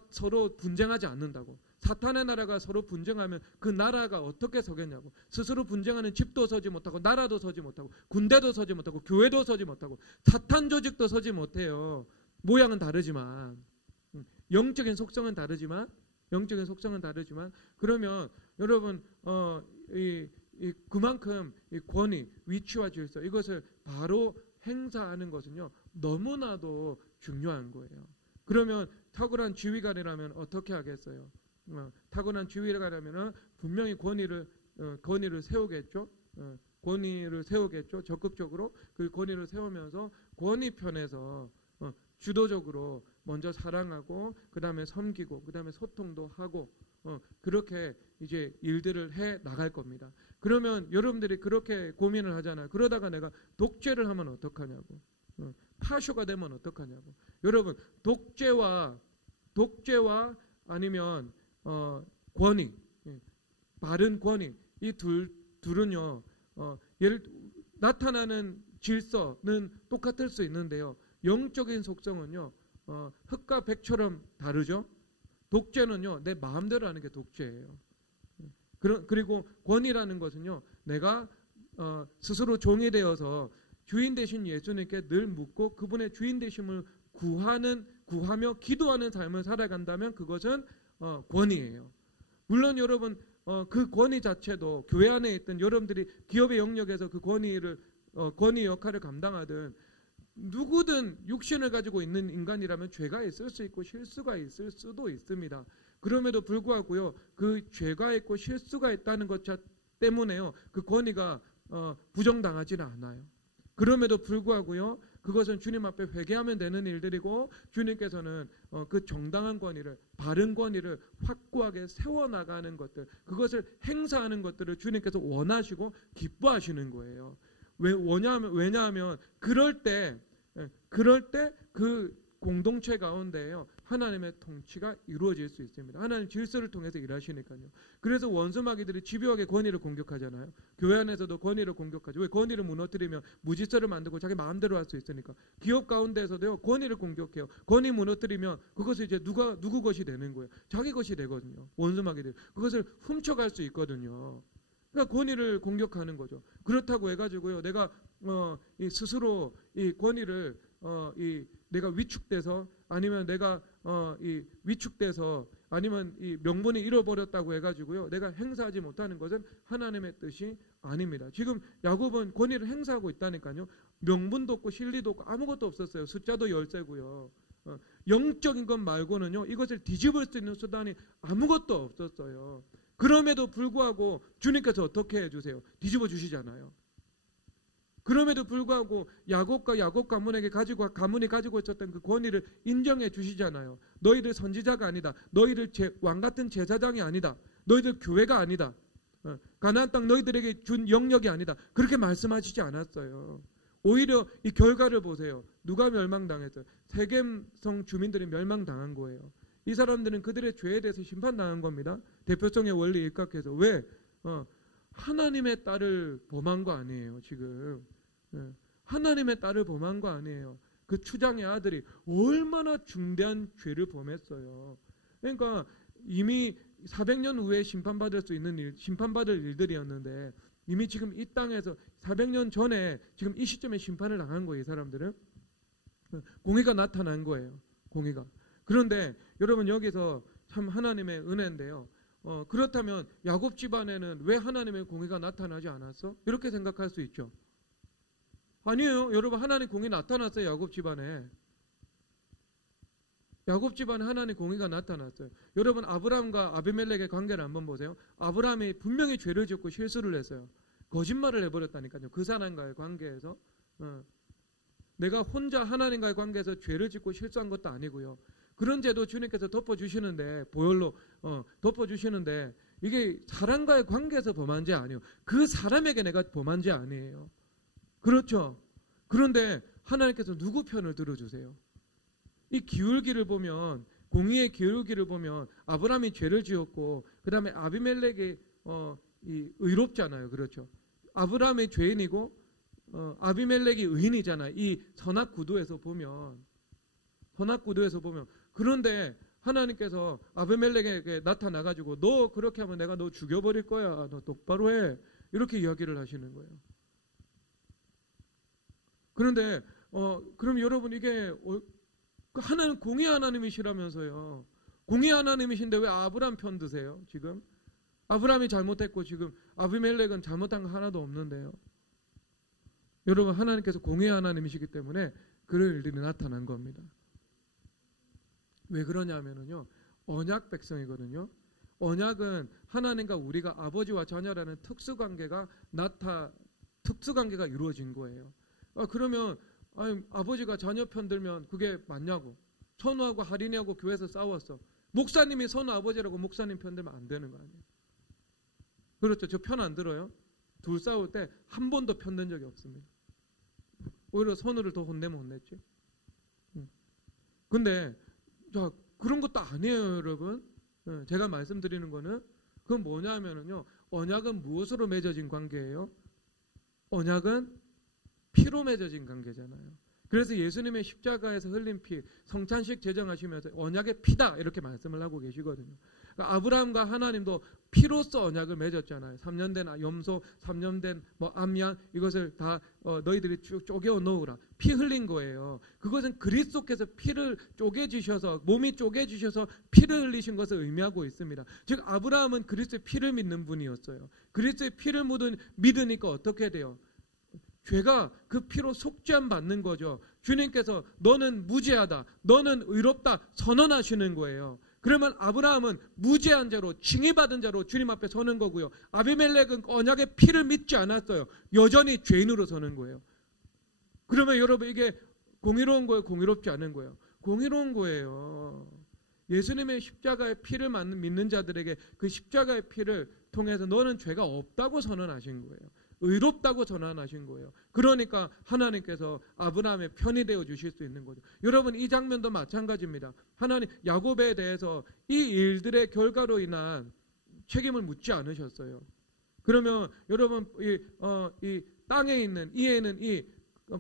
서로 분쟁하지 않는다고. 사탄의 나라가 서로 분쟁하면 그 나라가 어떻게 서겠냐고. 스스로 분쟁하는 집도 서지 못하고, 나라도 서지 못하고, 군대도 서지 못하고, 교회도 서지 못하고, 사탄 조직도 서지 못해요. 모양은 다르지만, 영적인 속성은 다르지만, 그러면 여러분, 그만큼 이 권위, 위치와 질서, 이것을 바로 행사하는 것은요, 너무나도 중요한 거예요. 그러면 탁월한 지휘관이라면 어떻게 하겠어요? 탁월한 지휘관이라면 분명히 권위를 세우겠죠. 권위를 세우겠죠. 적극적으로 그 권위를 세우면서 권위 편에서 주도적으로 먼저 사랑하고, 그 다음에 섬기고, 그 다음에 소통도 하고, 그렇게 이제 일들을 해 나갈 겁니다. 그러면 여러분들이 그렇게 고민을 하잖아요. 그러다가 내가 독재를 하면 어떡하냐고, 파쇼가 되면 어떡하냐고. 여러분, 독재와 아니면 권위, 바른 권위, 이 둘은요, 나타나는 질서는 똑같을 수 있는데요. 영적인 속성은요, 흙과 백처럼 다르죠. 독재는요, 내 마음대로 하는 게 독재예요. 그리고 권위라는 것은요, 내가 스스로 종이 되어서 주인 되신 예수님께 늘 묻고 그분의 주인 되심을 구하며 기도하는 삶을 살아간다면 그것은 권위예요. 물론 여러분 그 권위 자체도 교회 안에 있던 여러분들이 기업의 영역에서 그 권위 역할을 감당하든 누구든 육신을 가지고 있는 인간이라면 죄가 있을 수 있고 실수가 있을 수도 있습니다. 그럼에도 불구하고요, 그 죄가 있고 실수가 있다는 것 때문에요, 그 권위가 부정당하지는 않아요. 그럼에도 불구하고요, 그것은 주님 앞에 회개하면 되는 일들이고 주님께서는 그 정당한 권위를, 바른 권위를 확고하게 세워나가는 것들, 그것을 행사하는 것들을 주님께서 원하시고 기뻐하시는 거예요. 왜냐하면 그럴 때 그 공동체 가운데에요, 하나님의 통치가 이루어질 수 있습니다. 하나님 질서를 통해서 일하시니까요. 그래서 원수마귀들이 집요하게 권위를 공격하잖아요. 교회 안에서도 권위를 공격하죠. 왜? 권위를 무너뜨리면 무질서를 만들고 자기 마음대로 할 수 있으니까. 기업 가운데에서도요, 권위를 공격해요. 권위 무너뜨리면 그것이 이제 누구 것이 되는 거예요. 자기 것이 되거든요. 원수마귀들 그것을 훔쳐갈 수 있거든요. 그러니까 권위를 공격하는 거죠. 그렇다고 해가지고요, 내가 스스로 이 권위를 내가 위축돼서, 아니면 내가 위축돼서, 아니면 이 명분이 잃어버렸다고 해가지고요, 내가 행사하지 못하는 것은 하나님의 뜻이 아닙니다. 지금 야곱은 권위를 행사하고 있다니까요. 명분도 없고 실리도 없고 아무것도 없었어요. 숫자도 13고요. 영적인 것 말고는요, 이것을 뒤집을 수 있는 수단이 아무것도 없었어요. 그럼에도 불구하고 주님께서 어떻게 해주세요? 뒤집어 주시잖아요. 그럼에도 불구하고 야곱과 야곱 가문이 가지고 있었던 그 권위를 인정해 주시잖아요. 너희들 선지자가 아니다. 너희들 왕같은 제사장이 아니다. 너희들 교회가 아니다. 가나안 땅 너희들에게 준 영역이 아니다. 그렇게 말씀하시지 않았어요. 오히려 이 결과를 보세요. 누가 멸망당했어요? 세겜성 주민들이 멸망당한 거예요. 이 사람들은 그들의 죄에 대해서 심판당한 겁니다. 대표성의 원리 일각해서. 왜? 하나님의 딸을 범한 거 아니에요, 지금. 하나님의 딸을 범한 거 아니에요. 그 추장의 아들이 얼마나 중대한 죄를 범했어요. 그러니까 이미 400년 후에 심판받을 일들이었는데, 이미 지금 이 땅에서 400년 전에 지금 이 시점에 심판을 당한 거예요, 이 사람들은. 공의가 나타난 거예요, 공의가. 그런데 여러분, 여기서 참 하나님의 은혜인데요. 그렇다면 야곱 집안에는 왜 하나님의 공의가 나타나지 않았어? 이렇게 생각할 수 있죠. 아니에요. 여러분, 하나님 공의 나타났어요. 야곱 집안에. 야곱 집안에 하나님 공의가 나타났어요. 여러분, 아브라함과 아비멜렉의 관계를 한번 보세요. 아브라함이 분명히 죄를 짓고 실수를 했어요. 거짓말을 해버렸다니까요. 그 사람과의 관계에서. 내가 혼자 하나님과의 관계에서 죄를 짓고 실수한 것도 아니고요. 그런 죄도 주님께서 덮어주시는데, 보혈로 덮어주시는데, 이게 사람과의 관계에서 범한 죄 아니에요. 그 사람에게 내가 범한 죄 아니에요. 그렇죠. 그런데 하나님께서 누구 편을 들어주세요? 이 기울기를 보면, 공의의 기울기를 보면 아브라함이 죄를 지었고, 그 다음에 아비멜렉이 의롭잖아요. 그렇죠. 아브라함이 죄인이고 아비멜렉이 의인이잖아요. 이 선악구도에서 보면. 그런데 하나님께서 아비멜렉에게 나타나가지고, 너 그렇게 하면 내가 너 죽여버릴 거야. 너 똑바로 해. 이렇게 이야기를 하시는 거예요. 그런데 그럼 여러분, 이게 하나님 공의 하나님이시라면서요. 공의 하나님이신데 왜 아브라함 편 드세요? 지금 아브라함이 잘못했고 지금 아비멜렉은 잘못한 거 하나도 없는데요. 여러분, 하나님께서 공의 하나님이시기 때문에 그런 일들이 나타난 겁니다. 왜 그러냐면요, 언약 백성이거든요. 언약은 하나님과 우리가 아버지와 자녀라는 특수관계가 이루어진 거예요. 그러면 아버지가 자녀 편 들면 그게 맞냐고. 선우하고 할인이하고 교회에서 싸웠어. 목사님이 선우 아버지라고 목사님 편 들면 안 되는 거 아니에요. 그렇죠. 저 편 안 들어요. 둘 싸울 때 한 번도 편 든 적이 없습니다. 오히려 선우를 더 혼내면 혼냈지. 근데 그런 것도 아니에요, 여러분. 제가 말씀드리는 거는 그건 뭐냐면은요, 언약은 무엇으로 맺어진 관계예요? 언약은 피로 맺어진 관계잖아요. 그래서 예수님의 십자가에서 흘린 피, 성찬식 제정하시면서 언약의 피다 이렇게 말씀을 하고 계시거든요. 그러니까 아브라함과 하나님도 피로써 언약을 맺었잖아요. 3년 된 염소, 3년 된 암양, 이것을 다 너희들이 쪼개어 놓으라. 피 흘린 거예요. 그것은 그리스도께서 피를 쪼개주셔서, 몸이 쪼개주셔서 피를 흘리신 것을 의미하고 있습니다. 즉 아브라함은 그리스도의 피를 믿는 분이었어요. 그리스도의 피를 믿으니까 어떻게 돼요? 죄가 그 피로 속죄함 받는 거죠. 주님께서 너는 무죄하다, 너는 의롭다 선언하시는 거예요. 그러면 아브라함은 무죄한 자로, 징의받은 자로 주님 앞에 서는 거고요. 아비멜렉은 언약의 피를 믿지 않았어요. 여전히 죄인으로 서는 거예요. 그러면 여러분 이게 공의로운 거예요? 공의롭지 않은 거예요? 공의로운 거예요. 예수님의 십자가의 피를 믿는 자들에게 그 십자가의 피를 통해서 너는 죄가 없다고 선언하신 거예요. 의롭다고 전환하신 거예요. 그러니까 하나님께서 아브라함의 편이 되어 주실 수 있는 거죠. 여러분 이 장면도 마찬가지입니다. 하나님 야곱에 대해서 이 일들의 결과로 인한 책임을 묻지 않으셨어요. 그러면 여러분 이 땅에 있는 이에는 이,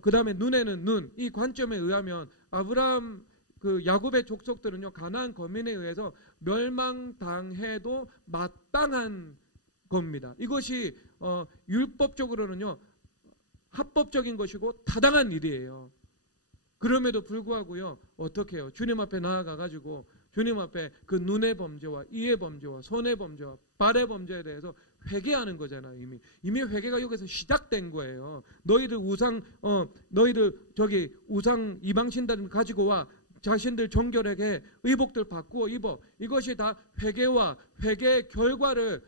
그 다음에 눈에는 눈, 이 관점에 의하면 아브라함 그 야곱의 족속들은요 가나안 거민에 의해서 멸망당해도 마땅한 겁니다. 이것이 율법적으로는요 합법적인 것이고 타당한 일이에요. 그럼에도 불구하고요 어떻게 해요? 주님 앞에 나아가가지고 주님 앞에 그 눈의 범죄와 이의 범죄와 손의 범죄와 발의 범죄에 대해서 회개하는 거잖아요. 이미 회개가 여기서 시작된 거예요. 너희들 우상 이방 신단 가지고 와 자신들 정결하게 의복들 바꾸어 입어. 이것이 다 회개와 회개의 결과를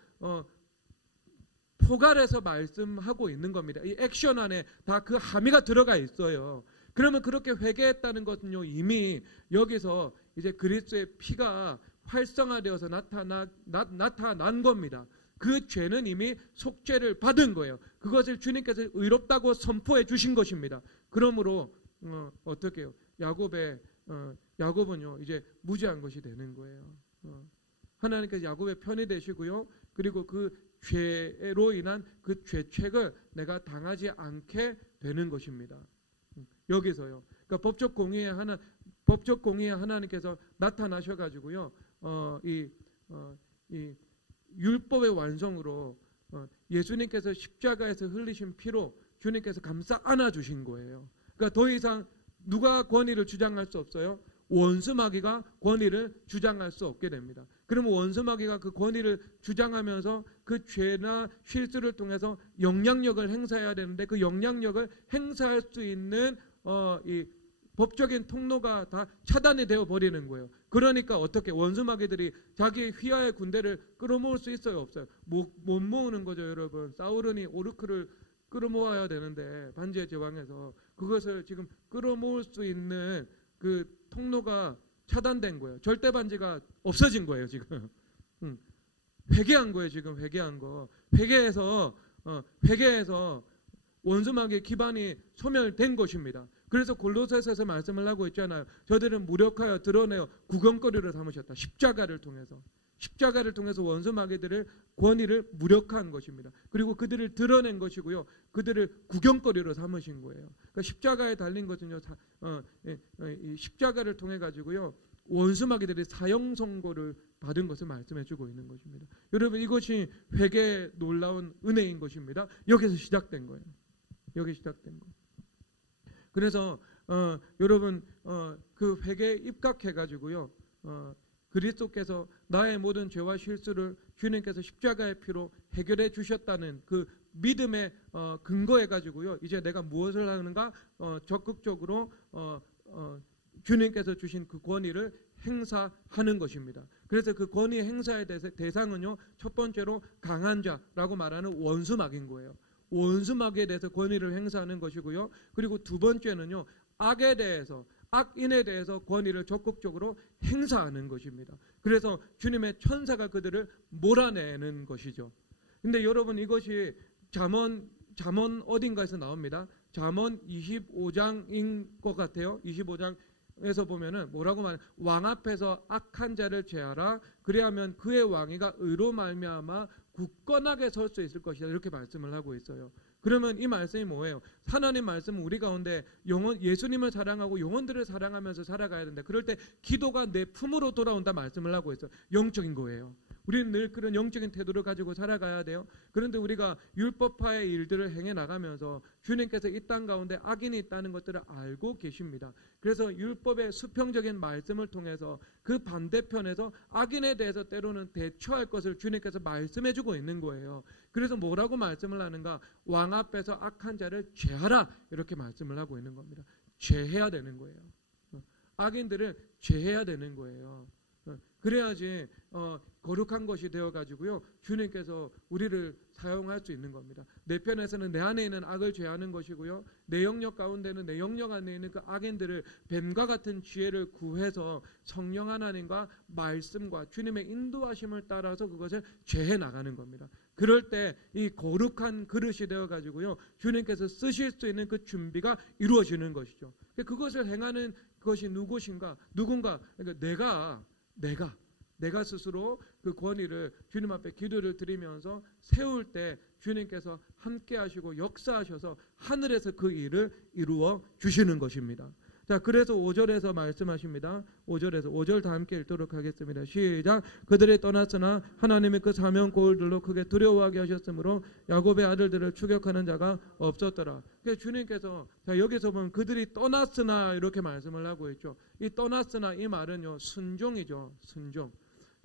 포괄해서 말씀하고 있는 겁니다. 이 액션 안에 다 그 함의가 들어가 있어요. 그러면 그렇게 회개했다는 것은요 이미 여기서 이제 그리스도의 피가 활성화되어서 나타난 겁니다. 그 죄는 이미 속죄를 받은 거예요. 그것을 주님께서 의롭다고 선포해 주신 것입니다. 그러므로 어떻게 해요? 야곱은요 이제 무죄한 것이 되는 거예요. 하나님께서 야곱의 편이 되시고요. 그리고 그 죄로 인한 그 죄책을 내가 당하지 않게 되는 것입니다. 여기서요. 그러니까 법적 공의에 하나님께서 나타나셔가지고요. 이 율법의 완성으로 예수님께서 십자가에서 흘리신 피로 주님께서 감싸 안아 주신 거예요. 그러니까 더 이상 누가 권위를 주장할 수 없어요. 원수마귀가 권위를 주장할 수 없게 됩니다. 그러면 원수마귀가 그 권위를 주장하면서 그 죄나 실수를 통해서 영향력을 행사해야 되는데 그 영향력을 행사할 수 있는 이 법적인 통로가 다 차단이 되어 버리는 거예요. 그러니까 어떻게 원수마귀들이 자기 휘하의 군대를 끌어모을 수 있어요? 없어요? 못 모으는 거죠, 여러분. 사울은이 오르크를 끌어모아야 되는데 반지의 제왕에서 그것을 지금 끌어모을 수 있는 그 통로가 차단된 거예요. 절대 반지가 없어진 거예요, 지금. 회개한 거예요, 지금 회개한 거. 회개해서 원수마귀의 기반이 소멸된 것입니다. 그래서 골로새서에서 말씀을 하고 있잖아요. 저들은 무력하여 드러내어 구경거리를 삼으셨다. 십자가를 통해서 원수마귀들의 권위를 무력화한 것입니다. 그리고 그들을 드러낸 것이고요. 그들을 구경거리로 삼으신 거예요. 그러니까 십자가에 달린 것은요. 이 십자가를 통해 가지고요. 원수마귀들이 사형 선고를 받은 것을 말씀해 주고 있는 것입니다. 여러분 이것이 회개의 놀라운 은혜인 것입니다. 여기서 시작된 거예요. 여기 시작된 거예요. 그래서 여러분 그 회개에 입각해 가지고요. 그리스도께서 나의 모든 죄와 실수를 주님께서 십자가의 피로 해결해 주셨다는 그 믿음에 근거해 가지고요. 이제 내가 무엇을 하는가? 적극적으로 주님께서 주신 그 권위를 행사하는 것입니다. 그래서 그 권위 행사의 대상은요. 첫 번째로 강한 자라고 말하는 원수마귀인 거예요. 원수마귀에 대해서 권위를 행사하는 것이고요. 그리고 두 번째는요. 악인에 대해서 권위를 적극적으로 행사하는 것입니다. 그래서 주님의 천사가 그들을 몰아내는 것이죠. 근데 여러분 이것이 잠언 어딘가에서 나옵니다. 잠언 25장인 것 같아요. 25장 에서 보면은 뭐라고 말해? 왕 앞에서 악한 자를 제하라. 그리하면 그의 왕위가 의로 말미암아 굳건하게 설 수 있을 것이다. 이렇게 말씀을 하고 있어요. 그러면 이 말씀이 뭐예요? 하나님 말씀은 우리 가운데 예수님을 사랑하고 영혼들을 사랑하면서 살아가야 된다. 그럴 때 기도가 내 품으로 돌아온다 말씀을 하고 있어요. 영적인 거예요. 우리는 늘 그런 영적인 태도를 가지고 살아가야 돼요. 그런데 우리가 율법화의 일들을 행해 나가면서 주님께서 이 땅 가운데 악인이 있다는 것들을 알고 계십니다. 그래서 율법의 수평적인 말씀을 통해서 그 반대편에서 악인에 대해서 때로는 대처할 것을 주님께서 말씀해주고 있는 거예요. 그래서 뭐라고 말씀을 하는가? 왕 앞에서 악한 자를 제하라, 이렇게 말씀을 하고 있는 겁니다. 제해야 되는 거예요. 악인들을 제해야 되는 거예요. 그래야지 거룩한 것이 되어가지고요, 주님께서 우리를 사용할 수 있는 겁니다. 내 편에서는 내 안에 있는 악을 제하는 것이고요, 내 영역 가운데는 내 영역 안에 있는 그 악인들을 뱀과 같은 지혜를 구해서 성령 하나님과 말씀과 주님의 인도하심을 따라서 그것을 제해 나가는 겁니다. 그럴 때 이 거룩한 그릇이 되어가지고요, 주님께서 쓰실 수 있는 그 준비가 이루어지는 것이죠. 그것을 행하는 것이 누군가, 그러니까 내가 스스로 그 권위를 주님 앞에 기도를 드리면서 세울 때 주님께서 함께 하시고 역사하셔서 하늘에서 그 일을 이루어 주시는 것입니다. 자, 그래서 5절에서 말씀하십니다. 5절 다 함께 읽도록 하겠습니다. 시작. 그들이 떠났으나 하나님의 그 사명 고울들로 크게 두려워하게 하셨으므로 야곱의 아들들을 추격하는 자가 없었더라. 그래서 주님께서, 자, 여기서 보면 그들이 떠났으나 이렇게 말씀을 하고 있죠. 이 떠났으나 이 말은요, 순종이죠.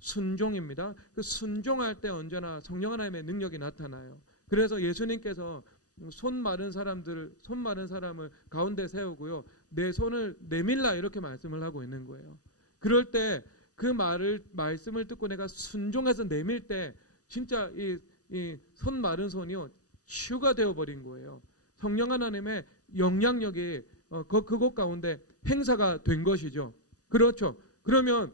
순종입니다. 그 순종할 때 언제나 성령 하나님의 능력이 나타나요. 그래서 예수님께서 손 마른 사람을 가운데 세우고요, 내 손을 내밀라, 이렇게 말씀을 하고 있는 거예요. 그럴 때 그 말씀을 듣고 내가 순종해서 내밀 때 진짜 이 손 마른 손이요, 치유가 되어버린 거예요. 성령 하나님의 영향력이 그곳 가운데 행사가 된 것이죠. 그렇죠. 그러면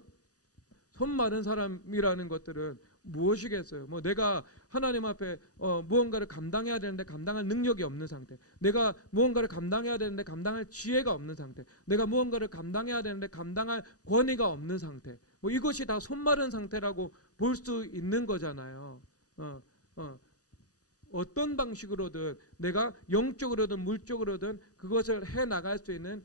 손 마른 사람이라는 것들은 무엇이겠어요? 뭐 내가 하나님 앞에 무언가를 감당해야 되는데 감당할 능력이 없는 상태, 내가 무언가를 감당해야 되는데 감당할 지혜가 없는 상태, 내가 무언가를 감당해야 되는데 감당할 권위가 없는 상태, 뭐 이것이 다 손 마른 상태라고 볼 수 있는 거잖아요. 어떤 방식으로든 내가 영적으로든 물적으로든 그것을 해나갈 수 있는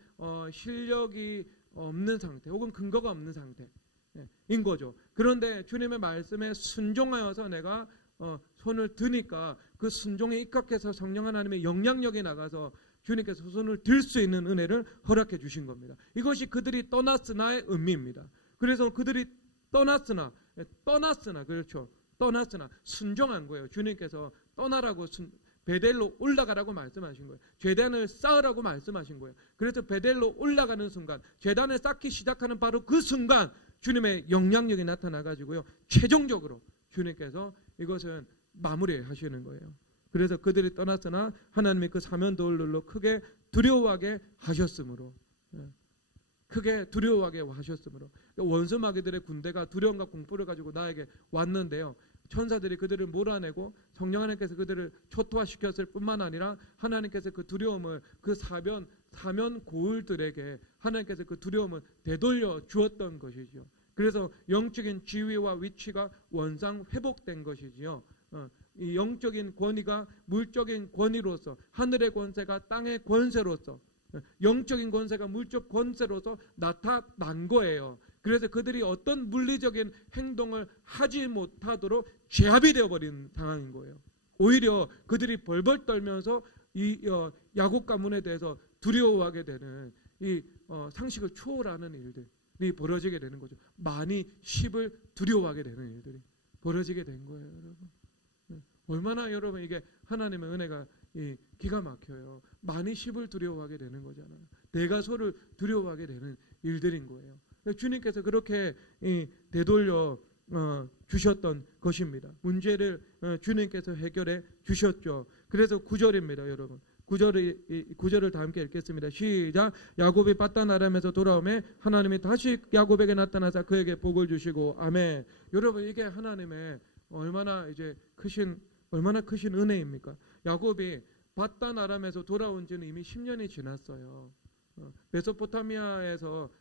실력이 없는 상태, 혹은 근거가 없는 상태인 거죠. 그런데 주님의 말씀에 순종하여서 내가 손을 드니까 그 순종에 입각해서 성령 하나님의 영향력이 나가서 주님께서 손을 들 수 있는 은혜를 허락해 주신 겁니다. 이것이 그들이 떠났으나의 의미입니다. 그래서 그들이 떠났으나, 그렇죠. 떠났으나 순종한 거예요. 주님께서 떠나라고 베델로 올라가라고 말씀하신 거예요. 제단을 쌓으라고 말씀하신 거예요. 그래서 베델로 올라가는 순간, 제단을 쌓기 시작하는 바로 그 순간 주님의 영향력이 나타나가지고요, 최종적으로 주님께서 이것은 마무리하시는 거예요. 그래서 그들이 떠났으나 하나님이 그 사면도울로 크게 두려워하게 하셨으므로, 원수 마귀들의 군대가 두려움과 공포를 가지고 나에게 왔는데요, 천사들이 그들을 몰아내고 성령 하나님께서 그들을 초토화시켰을 뿐만 아니라 하나님께서 그 두려움을, 그 사면 고울들에게 하나님께서 그 두려움을 되돌려 주었던 것이죠. 그래서 영적인 지위와 위치가 원상 회복된 것이지요. 이 영적인 권위가 물적인 권위로서, 하늘의 권세가 땅의 권세로서, 영적인 권세가 물적 권세로서 나타난 거예요. 그래서 그들이 어떤 물리적인 행동을 하지 못하도록 제압이 되어버린 상황인 거예요. 오히려 그들이 벌벌 떨면서 이 야곱 가문에 대해서 두려워하게 되는 이 상식을 초월하는 일들이 벌어지게 되는 거죠. 많이 10을 두려워하게 되는 일들이 벌어지게 된 거예요, 여러분. 얼마나 여러분 이게 하나님의 은혜가 기가 막혀요. 많이 10을 두려워하게 되는 거잖아요. 대가소를 두려워하게 되는 일들인 거예요. 주님께서 그렇게 되돌려 주셨던 것입니다. 문제를 주님께서 해결해 주셨죠. 그래서 9절입니다, 여러분. 9절을 다 함께 읽겠습니다. 시작. 야곱이 밧단 아람에서 돌아오매 하나님이 다시 야곱에게 나타나사 그에게 복을 주시고, 아멘. 여러분, 이게 하나님의 얼마나 크신 은혜입니까? 야곱이 밧단 아람에서 돌아온 지는 이미 10년이 지났어요. 메소포타미아에서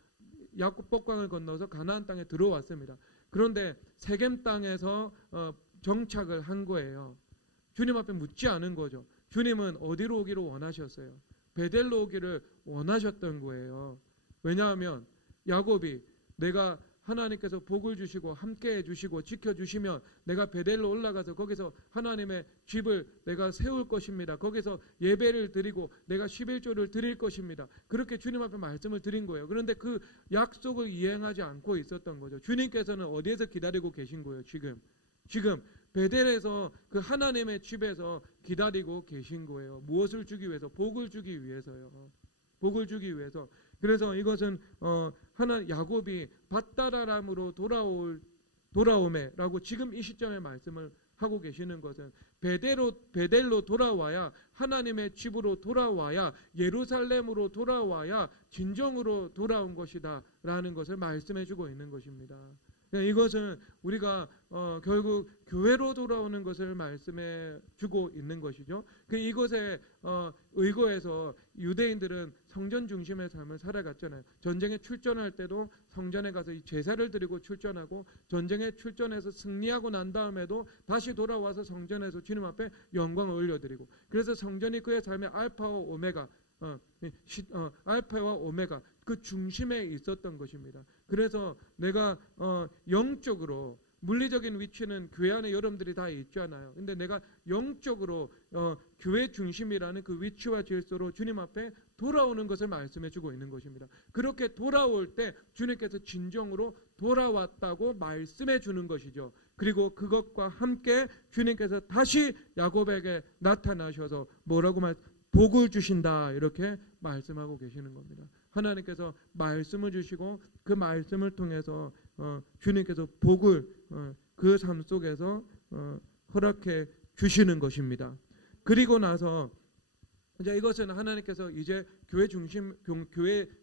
야복강을 건너서 가나안 땅에 들어왔습니다. 그런데 세겜 땅에서 정착을 한 거예요. 주님 앞에 묻지 않은 거죠. 주님은 어디로 오기를 원하셨어요? 베델로 오기를 원하셨던 거예요. 왜냐하면 야곱이 내가 하나님께서 복을 주시고 함께 해주시고 지켜주시면 내가 베델로 올라가서 거기서 하나님의 집을 내가 세울 것입니다. 거기서 예배를 드리고 내가 11조를 드릴 것입니다. 그렇게 주님 앞에 말씀을 드린 거예요. 그런데 그 약속을 이행하지 않고 있었던 거죠. 주님께서는 어디에서 기다리고 계신 거예요? 지금 베델에서 그 하나님의 집에서 기다리고 계신 거예요. 무엇을 주기 위해서? 복을 주기 위해서요. 복을 주기 위해서. 그래서 이것은 야곱이 밧다라람으로 돌아오매라고 지금 이 시점에 말씀을 하고 계시는 것은 베델로 돌아와야 하나님의 집으로 돌아와야 예루살렘으로 돌아와야 진정으로 돌아온 것이다라는 것을 말씀해 주고 있는 것입니다. 이것은 우리가 결국 교회로 돌아오는 것을 말씀해 주고 있는 것이죠. 이것에 의거해서 유대인들은 성전 중심의 삶을 살아갔잖아요. 전쟁에 출전할 때도 성전에 가서 이 제사를 드리고 출전하고 전쟁에 출전해서 승리하고 난 다음에도 다시 돌아와서 성전에서 주님 앞에 영광을 올려드리고, 그래서 성전이 그의 삶의 알파와 오메가, 알파와 오메가 그 중심에 있었던 것입니다. 그래서 내가 영적으로, 물리적인 위치는 교회 안에 여러분들이 다 있잖아요. 근데 내가 영적으로 교회 중심이라는 그 위치와 질서로 주님 앞에 돌아오는 것을 말씀해 주고 있는 것입니다. 그렇게 돌아올 때 주님께서 진정으로 돌아왔다고 말씀해 주는 것이죠. 그리고 그것과 함께 주님께서 다시 야곱에게 나타나셔서 뭐라고 복을 주신다, 이렇게 말씀하고 계시는 겁니다. 하나님께서 말씀을 주시고 그 말씀을 통해서 주님께서 복을 그 삶 속에서 허락해 주시는 것입니다. 그리고 나서 이제 이것은 하나님께서 이제 교회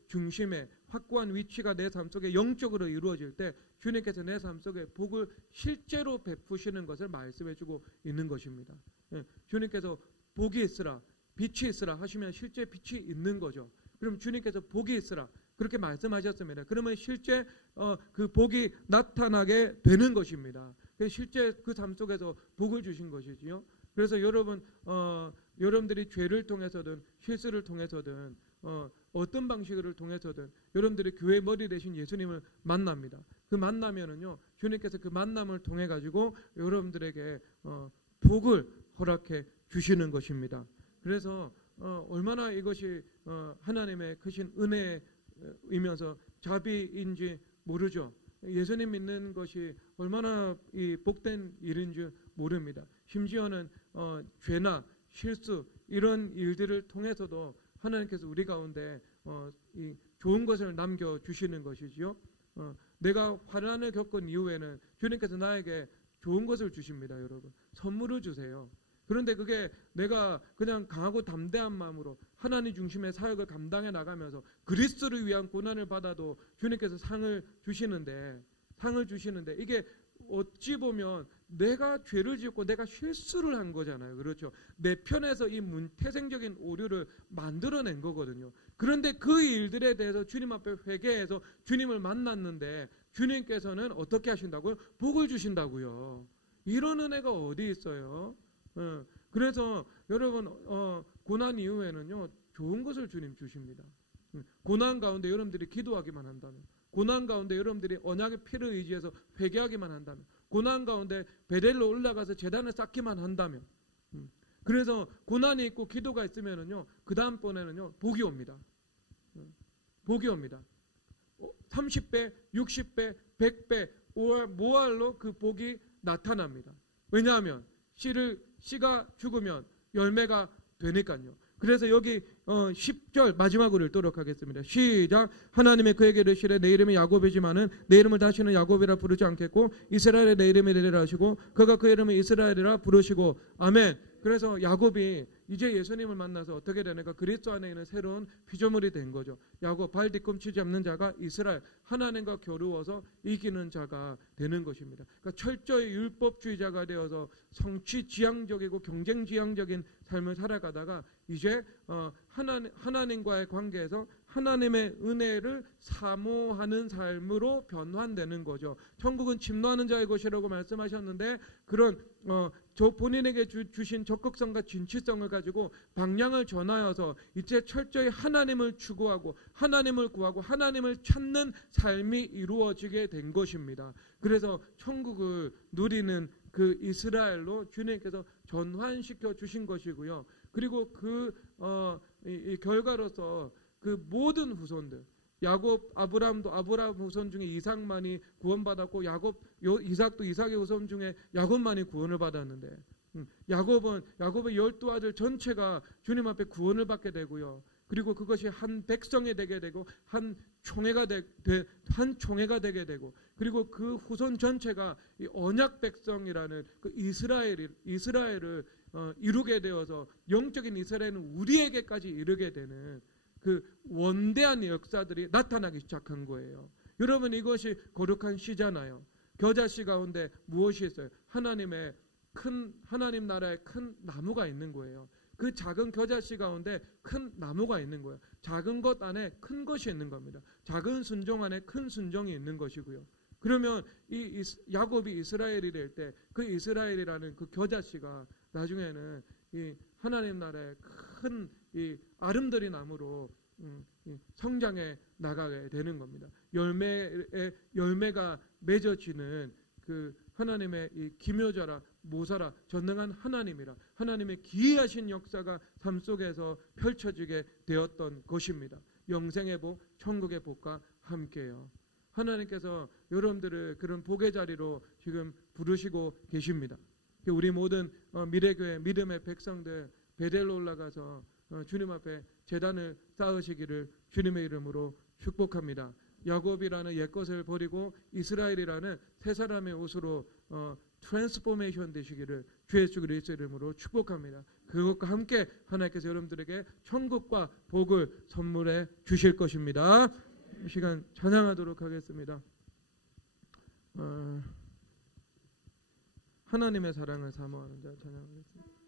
중심의 확고한 위치가 내 삶 속에 영적으로 이루어질 때 주님께서 내 삶 속에 복을 실제로 베푸시는 것을 말씀해 주고 있는 것입니다. 주님께서 복이 있으라, 빛이 있으라 하시면 실제 빛이 있는 거죠. 그럼 주님께서 복이 있으라 그렇게 말씀하셨습니다. 그러면 실제 그 복이 나타나게 되는 것입니다. 실제 그 삶 속에서 복을 주신 것이지요. 그래서 여러분들이 죄를 통해서든 실수를 통해서든 어떤 방식을 통해서든 여러분들이 교회 머리 대신 예수님을 만납니다. 그 만나면은요, 주님께서 그 만남을 통해 가지고 여러분들에게 복을 허락해 주시는 것입니다. 그래서 얼마나 이것이 하나님의 크신 은혜이면서 자비인지 모르죠. 예수님 믿는 것이 얼마나 이 복된 일인 줄 모릅니다. 심지어는 죄나 실수 이런 일들을 통해서도 하나님께서 우리 가운데 이 좋은 것을 남겨주시는 것이지요. 내가 환난을 겪은 이후에는 주님께서 나에게 좋은 것을 주십니다. 여러분, 선물을 주세요. 그런데 그게 내가 그냥 강하고 담대한 마음으로 하나님 중심의 사역을 감당해 나가면서 그리스도를 위한 고난을 받아도 주님께서 상을 주시는데 이게 어찌 보면 내가 죄를 짓고 내가 실수를 한 거잖아요. 그렇죠? 내 편에서 이 태생적인 오류를 만들어낸 거거든요. 그런데 그 일들에 대해서 주님 앞에 회개해서 주님을 만났는데 주님께서는 어떻게 하신다고요? 복을 주신다고요. 이런 은혜가 어디 있어요? 그래서 여러분 고난 이후에는요, 좋은 것을 주님 주십니다. 고난 가운데 여러분들이 기도하기만 한다면, 고난 가운데 여러분들이 언약의 피를 의지해서 회개하기만 한다면, 고난 가운데 베델로 올라가서 제단을 쌓기만 한다면, 그래서 고난이 있고 기도가 있으면은요, 그 다음번에는요 복이 옵니다. 복이 옵니다. 30배, 60배, 100배, 모알로 그 복이 나타납니다. 왜냐하면 씨가 죽으면 열매가 되니까요. 그래서 여기 10절 마지막으로 읽도록 하겠습니다. 시작. 하나님의 그에게 이르시되 내 이름이 야곱이지만은 내 이름을 다시는 야곱이라 부르지 않겠고 이스라엘의 내 이름이라 하시고 그가 그 이름을 이스라엘이라 부르시고 아멘. 그래서 야곱이 이제 예수님을 만나서 어떻게 되는가? 그리스도 안에 있는 새로운 피조물이 된 거죠. 야곱, 발 뒤꿈치 잡는 자가 이스라엘, 하나님과 겨루어서 이기는 자가 되는 것입니다. 그러니까 철저히 율법주의자가 되어서 성취지향적이고 경쟁지향적인 삶을 살아가다가 이제 하나님과의 관계에서 하나님의 은혜를 사모하는 삶으로 변환되는 거죠. 천국은 침노하는 자의 것이라고 말씀하셨는데 그런 저 본인에게 주신 적극성과 진취성을 가지고 방향을 전하여서 이제 철저히 하나님을 추구하고 하나님을 구하고 하나님을 찾는 삶이 이루어지게 된 것입니다. 그래서 천국을 누리는 그 이스라엘로 주님께서 전환시켜 주신 것이고요. 그리고 이 결과로서 그 모든 후손들, 야곱, 아브라함도 아브라함 후손 중에 이삭만이 구원받았고 이삭도 이삭의 후손 중에 야곱만이 구원을 받았는데 야곱의 12아들 전체가 주님 앞에 구원을 받게 되고요. 그리고 그것이 한 백성이 되게 되고 한 총회가 되게 되고 그리고 그 후손 전체가 이 언약 백성이라는 그 이스라엘을 이루게 되어서 영적인 이스라엘은 우리에게까지 이르게 되는 그 원대한 역사들이 나타나기 시작한 거예요. 여러분 이것이 거룩한 시잖아요. 겨자씨 가운데 무엇이 있어요? 하나님 나라의 큰 나무가 있는 거예요. 그 작은 겨자씨 가운데 큰 나무가 있는 거예요. 작은 것 안에 큰 것이 있는 겁니다. 작은 순종 안에 큰 순종이 있는 것이고요. 그러면 이 야곱이 이스라엘이 될 때 그 이스라엘이라는 그 겨자씨가 나중에는 이 하나님 나라의 큰 이 아름드리 나무로 성장해 나가게 되는 겁니다. 열매가 맺어지는 그 하나님의 이 기묘자라 모사라 전능한 하나님이라 하나님의 기이하신 역사가 삶 속에서 펼쳐지게 되었던 것입니다. 영생의 복, 천국의 복과 함께요. 하나님께서 여러분들을 그런 복의 자리로 지금 부르시고 계십니다. 우리 모든 미래교회 믿음의 백성들 베델로 올라가서 주님 앞에 제단을 쌓으시기를 주님의 이름으로 축복합니다. 야곱이라는 옛것을 버리고 이스라엘이라는 새 사람의 옷으로 트랜스포메이션 되시기를 주 예수 그리스도의 이름으로 축복합니다. 그것과 함께 하나님께서 여러분들에게 천국과 복을 선물해 주실 것입니다. 이 시간 찬양하도록 하겠습니다. 하나님의 사랑을 사모하는 자 찬양하겠습니다.